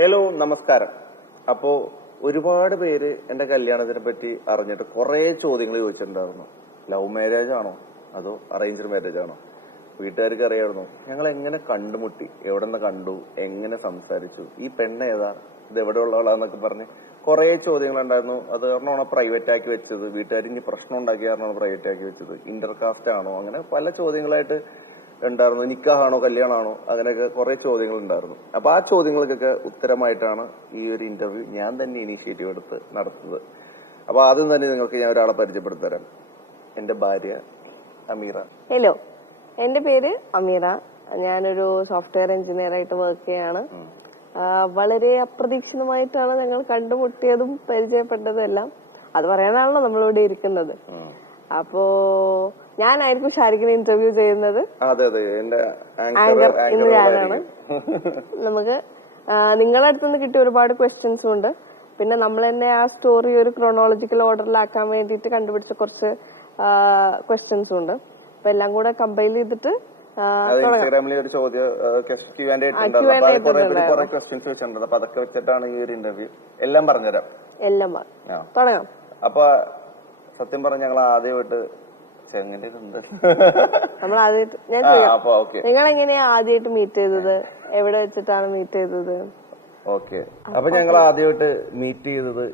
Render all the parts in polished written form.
Hello, നമസ്കാരം. അപ്പോ ഒരുപാട് പേര് എന്റെ കല്യാണത്തിനെ പറ്റി അറിഞ്ഞിട്ട് കുറെ ചോദ്യങ്ങൾ ചോദിച്ചിട്ടുണ്ടായിരുന്നു. ലവ് മാരേജ് ആണോ അതോ അറേഞ്ച്ഡ് മാരേജ് ആണോ? വീട്ടുകാർക്ക് അറിയായിരുന്നു ഞങ്ങൾ എങ്ങനെ കണ്ടുമുട്ടി, എവിടെ നിന്ന് കണ്ടു, എങ്ങനെ സംസാരിച്ചു, ഈ പെണ്ണ് ഏതാ, ഇത് എവിടെ ഉള്ളവളാന്നൊക്കെ പറഞ്ഞ് കുറെ ചോദ്യങ്ങളുണ്ടായിരുന്നു. അത് കാരണമാണ് പ്രൈവറ്റ് ആക്കി വെച്ചത്, വീട്ടുകാർ ഇനി പ്രശ്നം ഉണ്ടാക്കിയ കാരണമാണ് പ്രൈവറ്റ് ആക്കി വെച്ചത്, ഇന്റർകാസ്റ്റ് ആണോ, അങ്ങനെ പല ചോദ്യങ്ങളായിട്ട് ഉണ്ടായിരുന്നു. നിക്കാഹാണോ കല്യാണമാണോ, അങ്ങനെയൊക്കെ കുറെ ചോദ്യങ്ങൾ ഉണ്ടായിരുന്നു. അപ്പൊ ആ ചോദ്യങ്ങൾക്കൊക്കെ ഉത്തരമായിട്ടാണ് ഈ ഒരു ഇന്റർവ്യൂ ഞാൻ തന്നെ ഇനീഷ്യേറ്റീവ് എടുത്ത് നടത്തുന്നത്. അപ്പൊ ആദ്യം തന്നെ നിങ്ങൾക്ക് ഞാൻ ഒരാളെ പരിചയപ്പെടുത്തി തരാം. എന്റെ ഭാര്യ അമീറ. ഹലോ, എന്റെ പേര് അമീറ. ഞാനൊരു സോഫ്റ്റ്വെയർ എഞ്ചിനീയർ ആയിട്ട് വർക്ക് ചെയ്യാണ്. വളരെ അപ്രതീക്ഷിതമായിട്ടാണ് ഞങ്ങൾ കണ്ടുമുട്ടിയതും പരിചയപ്പെട്ടതും എല്ലാം. അത് പറയാനാണല്ലോ നമ്മളിവിടെ ഇരിക്കുന്നത്. അപ്പോ ഞാനായിരിക്കും ഷാരിഖിനെ ഇന്റർവ്യൂ ചെയ്യുന്നത്. ആങ്കർ ഇന്ന് ഞാനാണ്. നമുക്ക് നിങ്ങളുടെ അടുത്തുനിന്ന് കിട്ടിയ ഒരുപാട് ക്വസ്റ്റ്യൻസും ഉണ്ട്. പിന്നെ നമ്മൾ തന്നെ ആ സ്റ്റോറി ഒരു ക്രോണോളജിക്കൽ ഓർഡറിലാക്കാൻ വേണ്ടിയിട്ട് കണ്ടുപിടിച്ച കുറച്ച് ക്വസ്റ്റ്യൻസും ഉണ്ട്. അപ്പൊ എല്ലാം കൂടെ കമ്പൈൽ ചെയ്തിട്ട് ഇൻസ്റ്റാഗ്രാമിൽ ഒരു ചോദ്യം ക്വസ്റ്റ്യൻസ് വെച്ചിട്ടുണ്ട്. അപ്പൊ അതൊക്കെ വെച്ചിട്ടാണ് ഈ ഒരു ഇന്റർവ്യൂ. എല്ലാം പറഞ്ഞുതരാം. എല്ലാം തുടങ്ങാം. അപ്പൊ സത്യം പറഞ്ഞ ഞങ്ങൾ ആദ്യമായിട്ട് നമ്മൾ ആദ്യമായിട്ട് ഞാൻ ചോദിക്കാം, നിങ്ങൾ എങ്ങനെയാ ആദ്യമായിട്ട് മീറ്റ് ചെയ്തത്? എവിടെ വെച്ചിട്ടാണ് മീറ്റ് ചെയ്തത്? ഓക്കെ, അപ്പൊ ഞങ്ങൾ ആദ്യമായിട്ട് മീറ്റ് ചെയ്തത്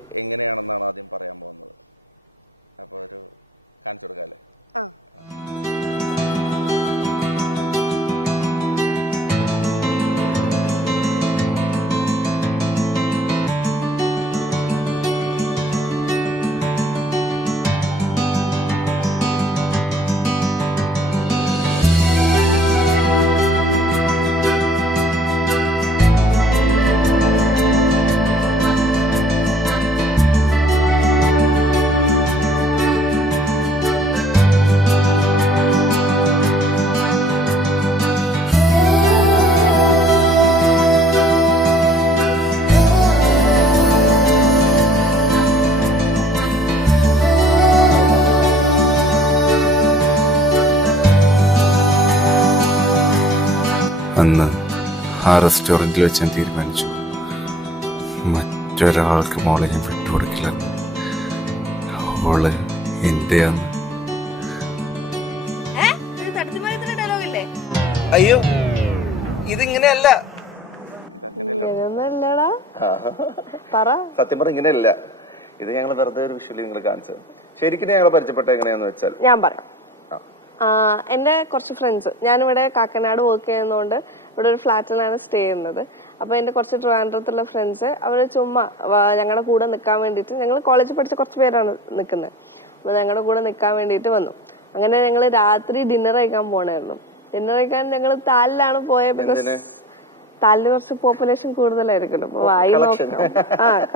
അന്ന് ആ റെസ്റ്റോറൻറ്റിൽ വെച്ച് ഞാൻ തീരുമാനിച്ചു, മറ്റൊരാൾക്ക് മോളെ ഞാൻ വിട്ടുകൊടുക്കില്ല. അവള് എന്റെയാന്ന്. അയ്യോ, ഇതിങ്ങനെയല്ല. സത്യം പറഞ്ഞ ഇങ്ങനെയല്ല. ഇത് ഞങ്ങൾ വെറുതെ ഒരു വിഷ്വലി നിങ്ങൾ കാണിച്ചത്. ശരിക്കും ഞങ്ങളെ പരിചയപ്പെട്ട എങ്ങനെയാന്ന് വെച്ചാൽ ഞാൻ പറയാം. എന്റെ കുറച്ച് ഫ്രണ്ട്സ്, ഞാനിവിടെ കാക്കനാട് വർക്ക് ചെയ്യുന്നതുകൊണ്ട് ഇവിടെ ഒരു ഫ്ലാറ്റിലാണ് സ്റ്റേ ചെയ്യുന്നത്. അപ്പൊ എന്റെ കുറച്ച് ട്രിവാൻഡ്രത്തുള്ള ഫ്രണ്ട്സ് അവര് ചുമ്മാ ഞങ്ങളുടെ കൂടെ നിൽക്കാൻ വേണ്ടിയിട്ട്, ഞങ്ങൾ കോളേജിൽ പഠിച്ച കുറച്ച് പേരാണ് നിൽക്കുന്നത്, അപ്പൊ ഞങ്ങളുടെ കൂടെ നിൽക്കാൻ വേണ്ടിയിട്ട് വന്നു. അങ്ങനെ ഞങ്ങൾ രാത്രി ഡിന്നർ കഴിക്കാൻ പോണായിരുന്നു. ഡിന്നർ കഴിക്കാൻ ഞങ്ങൾ താലിലാണ് പോയത്. ബിക്കോസ് താലില് കുറച്ച് പോപ്പുലേഷൻ കൂടുതലായിരിക്കും, അപ്പൊ വായി നോക്കാം,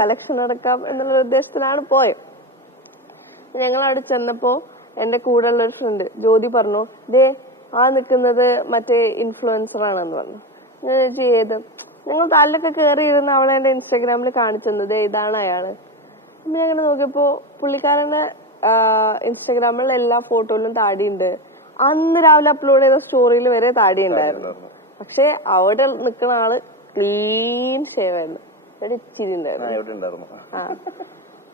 കളക്ഷൻ എടുക്കാം എന്നുള്ള ഉദ്ദേശത്തിലാണ് പോയത്. ഞങ്ങൾ അവിടെ ചെന്നപ്പോ എന്റെ കൂടെ ഉള്ള ഒരു ഫ്രണ്ട് ജ്യോതി പറഞ്ഞു, ദേ ആ നിക്കുന്നത് മറ്റേ ഇൻഫ്ലുവൻസർ ആണെന്ന് പറഞ്ഞു. ഞാൻ ചോദിച്ചു ഏത്? ഞങ്ങൾ താലിലൊക്കെ കയറി ഇരുന്ന് അവളെ എന്റെ ഇൻസ്റ്റാഗ്രാമിൽ കാണിച്ചത് ഇതാണ് അയാള്. അപ്പൊ ഞാൻ അങ്ങനെ നോക്കിയപ്പോ പുള്ളിക്കാരന്റെ ഇൻസ്റ്റാഗ്രാമിലുള്ള എല്ലാ ഫോട്ടോയിലും താടിയുണ്ട്. അന്ന് രാവിലെ അപ്ലോഡ് ചെയ്ത സ്റ്റോറിയിൽ വരെ താടി ഉണ്ടായിരുന്നു. പക്ഷെ അവിടെ നിക്കുന്ന ആള് ക്ലീൻ ഷേവ് ആയിരുന്നു, ഇച്ചിരി ഉണ്ടായിരുന്നു.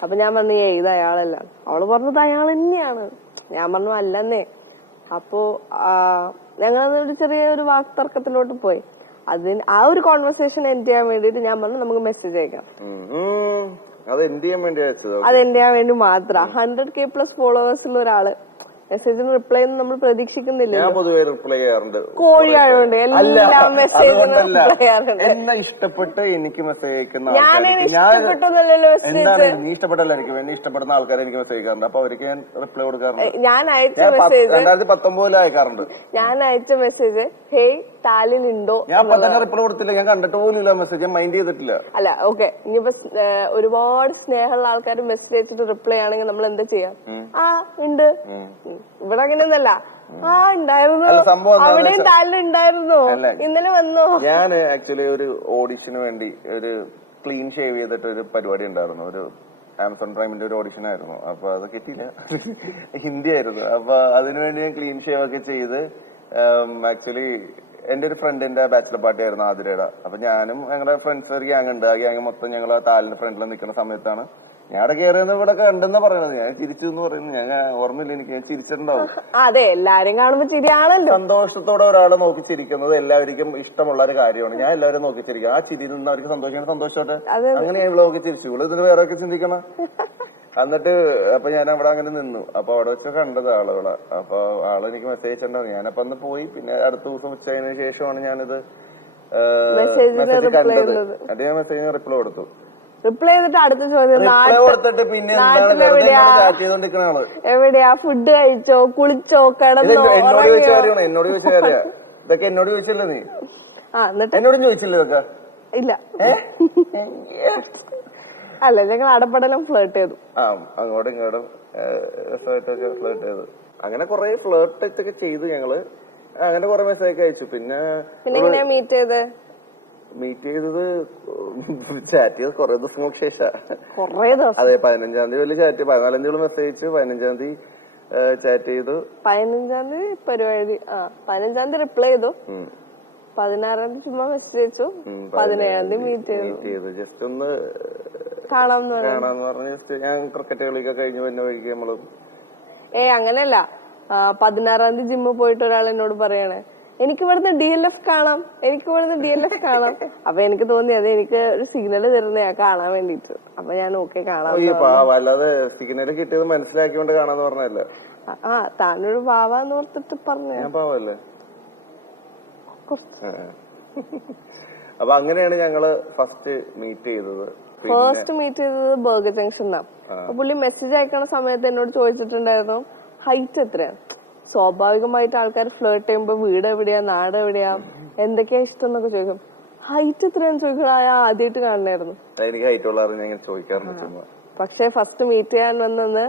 അപ്പൊ ഞാൻ പറഞ്ഞു ഇത് അയാളല്ല. അവള് പറഞ്ഞത് അയാൾ തന്നെയാണ്. ഞാൻ പറഞ്ഞു അല്ലെന്നേ. അപ്പോ ഞങ്ങളൊരു ചെറിയ ഒരു വാക്തർക്കത്തിലോട്ട് പോയി. ആ ഒരു കോൺവെർസേഷൻ എൻഡ് ചെയ്യാൻ വേണ്ടിട്ട് ഞാൻ പറഞ്ഞു നമുക്ക് മെസ്സേജ് അയക്കാം. അത് എൻഡ് ചെയ്യാൻ വേണ്ടി മാത്രം 100K+ ഫോളോവേഴ്സുള്ള ഒരാള് മെസ്സേജിന് റിപ്ലൈ ഒന്നും നമ്മൾ പ്രതീക്ഷിക്കുന്നില്ല. ഞാൻ പൊതുവെ റിപ്ലൈ ചെയ്യാറുണ്ട്. കോഴിയായോണ്ട് എല്ലാ മെസ്സേജിനും റിപ്ലൈ ചെയ്യാറുണ്ട്. എന്നെ ഇഷ്ടപ്പെട്ട് എനിക്ക് മെസ്സേജ് അയക്കുന്ന എന്താണ് നീ ഇഷ്ടപ്പെട്ടല്ലായിരിക്കും, എന്നെ ഇഷ്ടപ്പെടുന്ന ആൾക്കാരെ എനിക്ക് മെസ്സേജ് അയക്കാറുണ്ട്. അപ്പൊ അവർക്ക് ഞാൻ റിപ്ലൈ കൊടുക്കാറുണ്ട്. ഞാൻ അയച്ച മെസ്സേജ് 2019 അയക്കാറുണ്ട്. ഞാൻ അയച്ച മെസ്സേജ് ഹേയ് താലിലുണ്ടോ? ഞാൻ അപ്പൊ തന്നെ റിപ്ലൈ കൊടുത്തില്ല. ഞാൻ കണ്ടിട്ട് പോലും ഇല്ല മെസ്സേജ്, ഞാൻ മൈൻഡ് ചെയ്തിട്ടില്ല. അല്ല ഓക്കെ, ഇനിയിപ്പോ ഒരുപാട് സ്നേഹമുള്ള ആൾക്കാർ മെസ്സേജ് അയച്ചിട്ട് റിപ്ലൈ ആണെങ്കിൽ നമ്മൾ എന്താ ചെയ്യാം? ആ ഉണ്ട്. ഇവിടെ അങ്ങനെയൊന്നല്ല. ഉണ്ടായിരുന്നു, അവിടെയും താലിലുണ്ടായിരുന്നു, ഇന്നലെ വന്നോ? ഞാൻ ആക്ച്വലി ഒരു ഓഡിഷന് വേണ്ടി ഒരു ക്ലീൻ ഷേവ് ചെയ്തിട്ട് ഒരു പരിപാടി ഉണ്ടായിരുന്നു. ഒരു ആമസോൺ പ്രൈമിന്റെ ഒരു ഓഡിഷൻ ആയിരുന്നു. അപ്പൊ അത് കിട്ടിയില്ല, ഹിന്ദി ആയിരുന്നു. അപ്പൊ അതിനുവേണ്ടി ഞാൻ ക്ലീൻ ഷേവ് ഒക്കെ ചെയ്ത് ആക്ച്വലി എന്റെ ഒരു ഫ്രണ്ടിന്റെ ബാച്ചിലർ പാർട്ടി ആയിരുന്നു ആതിരയുടെ. അപ്പൊ ഞാനും ഞങ്ങളുടെ ഫ്രണ്ട്സ് ഒരു ഗ്യാങ് ഉണ്ട്. ആ ഗ്യാങ് മൊത്തം ഞങ്ങൾ താലിന്റെ ഫ്രണ്ടിൽ നിൽക്കുന്ന സമയത്താണ് ഞാൻ അവിടെ കയറിയെന്ന് ഇവിടെ കണ്ടെന്ന് പറയുന്നത്. ഞാൻ ചിരിച്ചു എന്ന് പറയുന്നത് ഞാൻ ഓർമ്മയില്ല എനിക്ക്. ഞാൻ ചിരിച്ചിട്ടുണ്ടാവും. അതെ, എല്ലാരും കാണുമ്പോ ചിരിയാണല്ലോ. സന്തോഷത്തോടെ ഒരാളെ നോക്കി ചിരിക്കുന്നത് എല്ലാവർക്കും ഇഷ്ടമുള്ള ഒരു കാര്യമാണ്. ഞാൻ എല്ലാവരും നോക്കി ചിരിക്കും. ആ ചിരി നിന്ന് അവർക്ക് സന്തോഷത്തോടെ അങ്ങനെ ഞാൻ നോക്കി ചിരിച്ചു. ഇവിടെ ഇതിന് വേറെ ഒക്കെ ചിന്തിക്കണം. എന്നിട്ട് അപ്പൊ ഞാൻ അവിടെ അങ്ങനെ നിന്നു. അപ്പൊ അവിടെ വെച്ച് കണ്ടത് ആളുകളെ. അപ്പൊ ആള് എനിക്ക് മെസ്സേജ് അയച്ചിട്ടുണ്ടാവും. ഞാനപ്പോ അന്ന് പോയി. പിന്നെ അടുത്ത ദിവസം ഉച്ചതിന് ശേഷമാണ് ഞാനിത് മെസ്സേജ് കണ്ടത്. അത് ഞാൻ മെസ്സേജിന് റിപ്ലൈ കൊടുത്തു. റിപ്ലൈ ചെയ്തിട്ട് അടുത്ത ചോദ്യം, റിപ്ലൈ കൊടുത്തിട്ട് പിന്നെ ചാറ്റ് ചെയ്തോണ്ടിരിക്കണ ആള് എവിടെയാ, ഫുഡ് കഴിച്ചോ, കുളിച്ചോ, കിടന്നോ, എന്നോട് ചോദിച്ച കാര്യമാണ്. എന്നോട് ചോദിച്ച കാര്യ ഇതൊക്കെ. എന്നോട് ചോദിച്ചില്ല നീ? എന്നോടും ചോദിച്ചില്ല ഇതൊക്കെ? ഇല്ല. അല്ല, ഞങ്ങൾ അടപടലം ഫ്ലേർട്ട് ചെയ്തു. അങ്ങോട്ടും ഇങ്ങോട്ടും രസമായിട്ടൊക്കെ ഫ്ലേർട്ട് ചെയ്തു. അങ്ങനെ കുറെ ഫ്ലേർട്ട് ഒക്കെ ചെയ്തു ഞങ്ങള്. അങ്ങനെ കുറെ മെസ്സേജ് അയച്ചു. പിന്നെ എങ്ങനെയാ മീറ്റ് ചെയ്തത്? ചാറ്റ് ചെയ്ത് കുറെ ദിവസങ്ങൾക്ക് ശേഷം. അതെ, 15-ാം തീയതി വലിയ ചാറ്റ്. 14-ാം തീയതി മെസ്സേജ് അയച്ചു. 15-ാം തീയതി ചാറ്റ് ചെയ്തു. 15-ാം തീയതി പരിപാടി. 15-ാം തീയതി റിപ്ലൈ ചെയ്തു. 16-ാം തീയതി ചുമ്മാ മെസ്സേജ് അയച്ചു. 17-ാം തീയതി മീറ്റ് ചെയ്തു. ജസ്റ്റ് ഒന്ന് കാണാന്ന് പറഞ്ഞ് ഞാൻ ക്രിക്കറ്റ് കളിയൊക്കെ കഴിഞ്ഞ് വന്ന വഴിക്ക് നമ്മള് അങ്ങനെയല്ല. 16-ാം തീയതി ജിമ്മിൽ പോയിട്ട് ഒരാൾ എന്നോട് പറയണേ, എനിക്ക് ഇവിടുന്ന് DLF കാണാം, എനിക്ക് ഇവിടുന്ന് DLF കാണാം. അപ്പൊ എനിക്ക് തോന്നി അത് എനിക്ക് ഒരു സിഗ്നല് തരുന്നയാ കാണാൻ വേണ്ടിട്ട്. അപ്പൊ ഞാൻ ഓക്കെ കാണാം. അല്ലാതെ സിഗ്നല് കിട്ടിയത് മനസ്സിലാക്കിക്കൊണ്ട് കാണാന്ന് പറഞ്ഞല്ലേ? താനൊരു പാവാന്ന് ഓർത്തിട്ട് പറഞ്ഞു. ഞാൻ പാവല്ലേ? അപ്പൊ അങ്ങനെയാണ് ഞങ്ങള് ഫസ്റ്റ് മീറ്റ് ചെയ്തത്. ബർഗർ ജംഗ്ഷനിലാണ്. പുള്ളി മെസ്സേജ് അയക്കണ സമയത്ത് എന്നോട് ചോദിച്ചിട്ടുണ്ടായിരുന്നു ഹൈറ്റ് എത്രയാണ്. സ്വാഭാവികമായിട്ട് ആൾക്കാർ ഫ്ലേർട്ട് ചെയ്യുമ്പോ വീട് എവിടെയാ, നാട് എവിടെയാ, എന്തൊക്കെയാ ഇഷ്ടം എന്നൊക്കെ ചോദിക്കും. ഹൈറ്റ് എത്രയാന്ന് ചോദിക്കണ ആദ്യമായിട്ട് കാണണായിരുന്നു. എനിക്ക് ഹൈറ്റ് ഉള്ള ഞാൻ ചോദിക്കാറുണ്ട്. പക്ഷെ ഫസ്റ്റ് മീറ്റ് ചെയ്യാൻ വന്നെന്ന്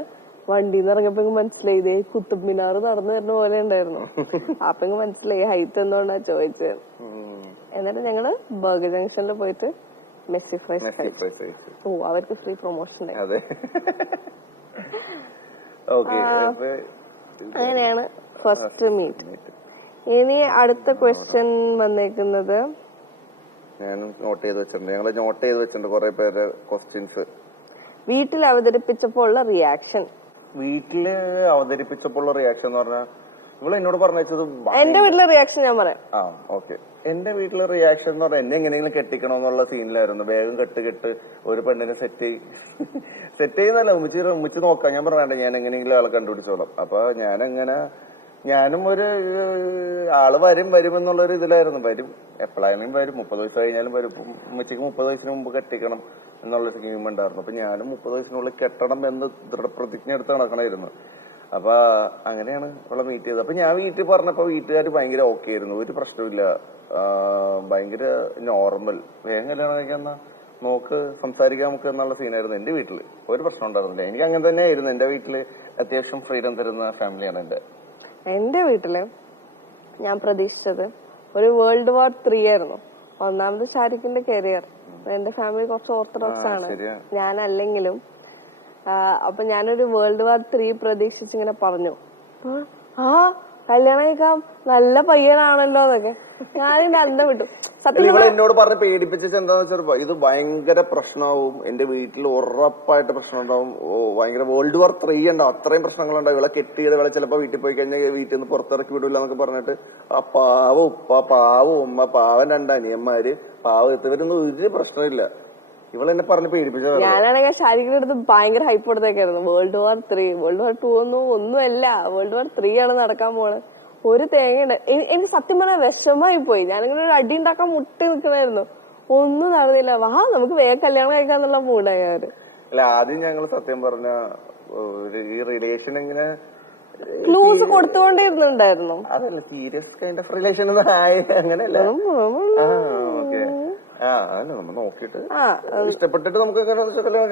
വണ്ടിന്ന് ഇറങ്ങിയപ്പോ മനസ്സിലായി ഇതേ കുത്തബ് മിനാർ നടന്നു വരുന്ന പോലെ ഉണ്ടായിരുന്നു. അപ്പൊ മനസ്സിലായി ഹൈറ്റ് എന്തുകൊണ്ടാ ചോദിച്ചത്. എന്നിട്ട് ഞങ്ങള് ബർഗർ ജംഗ്ഷനിൽ പോയിട്ട് മെസ്സി ഫ്രൈസ് കഴിച്ചു. അവർക്ക് ഫ്രീ പ്രൊമോഷൻ. അങ്ങനെയാണ് ഫസ്റ്റ് മീറ്റ്. ഇനി അടുത്ത ക്വസ്റ്റ്യൻ വന്നേക്കുന്നത് ഞാൻ നോട്ട് ചെയ്ത് വെച്ചിട്ടുണ്ട്. ഞങ്ങള് നോട്ട് ചെയ്ത് വെച്ചിട്ടുണ്ട് കുറെ പേര് ക്വസ്റ്റ്യൻസ്. വീട്ടിൽ അവതരിപ്പിച്ചപ്പോൾ ഉള്ള റിയാക്ഷൻ. വീട്ടില് അവതരിപ്പിച്ചപ്പോൾ ഉള്ള റിയാക്ഷൻ എന്ന് പറഞ്ഞാൽ നിങ്ങൾ എന്നോട് പറഞ്ഞത് എന്റെ വീട്ടിലെ റിയാക്ഷൻ ഞാൻ പറയാം. ഓക്കെ. എന്റെ വീട്ടിലെ റിയാക്ഷൻ എന്ന് പറഞ്ഞാൽ എന്നെ എങ്ങനെയെങ്കിലും കെട്ടിക്കണമെന്നുള്ള സീനിലായിരുന്നു. വേഗം കെട്ട് ഒരു പെണ്ണിനെ സെറ്റ് ചെയ്യുന്നല്ല, ഉമ്മിച്ച് നോക്കാം. ഞാൻ പറഞ്ഞ ഞാൻ എങ്ങനെയെങ്കിലും ആളെ കണ്ടുപിടിച്ചോളാം. അപ്പൊ ഞാനും ഒരു ആള് വരുമെന്നുള്ളൊരു ഇതിലായിരുന്നു. വരും, എപ്പോഴായാലും വരും, 30 വയസ്സ് കഴിഞ്ഞാലും വരും. ഉമ്മച്ചിക്ക് 30 വയസ്സിന് മുമ്പ് കെട്ടിക്കണം എന്നുള്ള സ്കീം ഉണ്ടായിരുന്നു. അപ്പൊ ഞാനും 30 വയസ്സിനുള്ളിൽ കെട്ടണം എന്ന് ദൃഢപ്രതിജ്ഞ എടുത്ത് നടക്കണമായിരുന്നു. അപ്പൊ അങ്ങനെയാണ് അവളെ മീറ്റ് ചെയ്തത്. അപ്പൊ ഞാൻ വീട്ടിൽ പറഞ്ഞപ്പോ വീട്ടുകാർ ഭയങ്കര ഓക്കെ ആയിരുന്നു. ഒരു പ്രശ്നമില്ല, ഭയങ്കര നോർമൽ, വേഗം കല്യാണം കഴിക്കാന്ന നോക്ക്, സംസാരിക്കാൻ നമുക്ക് എന്നുള്ള സീനായിരുന്നു. എന്റെ വീട്ടില് ഒരു പ്രശ്നം ഉണ്ടായിരുന്നില്ല. എനിക്ക് അങ്ങനെ തന്നെ ആയിരുന്നു. എന്റെ വീട്ടില് അത്യാവശ്യം ഫ്രീഡം തരുന്ന ഫാമിലിയാണ് എന്റെ വീട്ടില് ഞാൻ പ്രതീക്ഷിച്ചത് ഒരു World War III ആയിരുന്നു. ഒന്നാമത് ഷാരിഖിന്റെ കരിയർ. എന്റെ ഫാമിലി കുറച്ച് ഓർത്തഡോക്സ് ആണ്, ഞാനല്ലെങ്കിലും. അപ്പൊ ഞാനൊരു World War III പ്രതീക്ഷിച്ചിങ്ങനെ പറഞ്ഞു, കല്യാണം കഴിക്കാം, നല്ല പയ്യനാണല്ലോ എന്നൊക്കെ. ഞാനിന്റെ അന്തം വിട്ടു. സത്യം എന്നോട് പറഞ്ഞ് പേടിപ്പിച്ച എന്താന്ന് വെച്ചാൽ ഇത് ഭയങ്കര പ്രശ്നമാവും, എന്റെ വീട്ടിൽ ഉറപ്പായിട്ട് പ്രശ്നം ഉണ്ടാവും, ഭയങ്കര World War III ഉണ്ടാവും, അത്രയും പ്രശ്നങ്ങളുണ്ടാവും, ഇവളെ കെട്ടിയുടെ ഇവളെ ചിലപ്പോ വീട്ടിൽ പോയി കഴിഞ്ഞാൽ വീട്ടിൽ നിന്ന് പുറത്തിറക്കി വിടില്ല എന്നൊക്കെ പറഞ്ഞിട്ട് ആ പാവ ഉപ്പ, പാവ ഉമ്മ, പാവൻ 2 അനിയന്മാര്, പാവം ഇവരൊന്നും ഒരു പ്രശ്നമില്ല. ഇവളെന്നെ പറഞ്ഞ് പേടിപ്പിച്ചത്. ഞാനാണെങ്കിൽ ഷാരിഖിന്റെ അടുത്ത് ഭയങ്കര hype കൊടുത്തേക്കായിരുന്നു. World War III, World War II ഒന്നുമല്ല, World War III ആണ് നടക്കാൻ പോണത്. ഒരു തേങ്ങയുണ്ട്. എനിക്ക് സത്യം പറഞ്ഞാൽ വിഷമായി പോയി. ഞാനിങ്ങനെ ഒരു അടി ഉണ്ടാക്കാൻ മുട്ടി നിൽക്കണായിരുന്നു. ഒന്നും നടന്നില്ല. നമുക്ക് വേഗം കല്യാണം കഴിക്കാന്നുള്ള മൂടായി അവര്. അല്ല, ആദ്യം ഞങ്ങൾ സത്യം പറഞ്ഞ ഈ റിലേഷൻ ഇങ്ങനെ ക്ലൂസ് കൊടുത്തുകൊണ്ടിരുന്നുണ്ടായിരുന്നു. അതല്ല, സീരിയസ് കൈൻഡ് ഓഫ് റിലേഷൻ അങ്ങനെയല്ല. നമ്മൾ നോക്കിട്ട് ഇഷ്ടപ്പെട്ടിട്ട് നമുക്ക്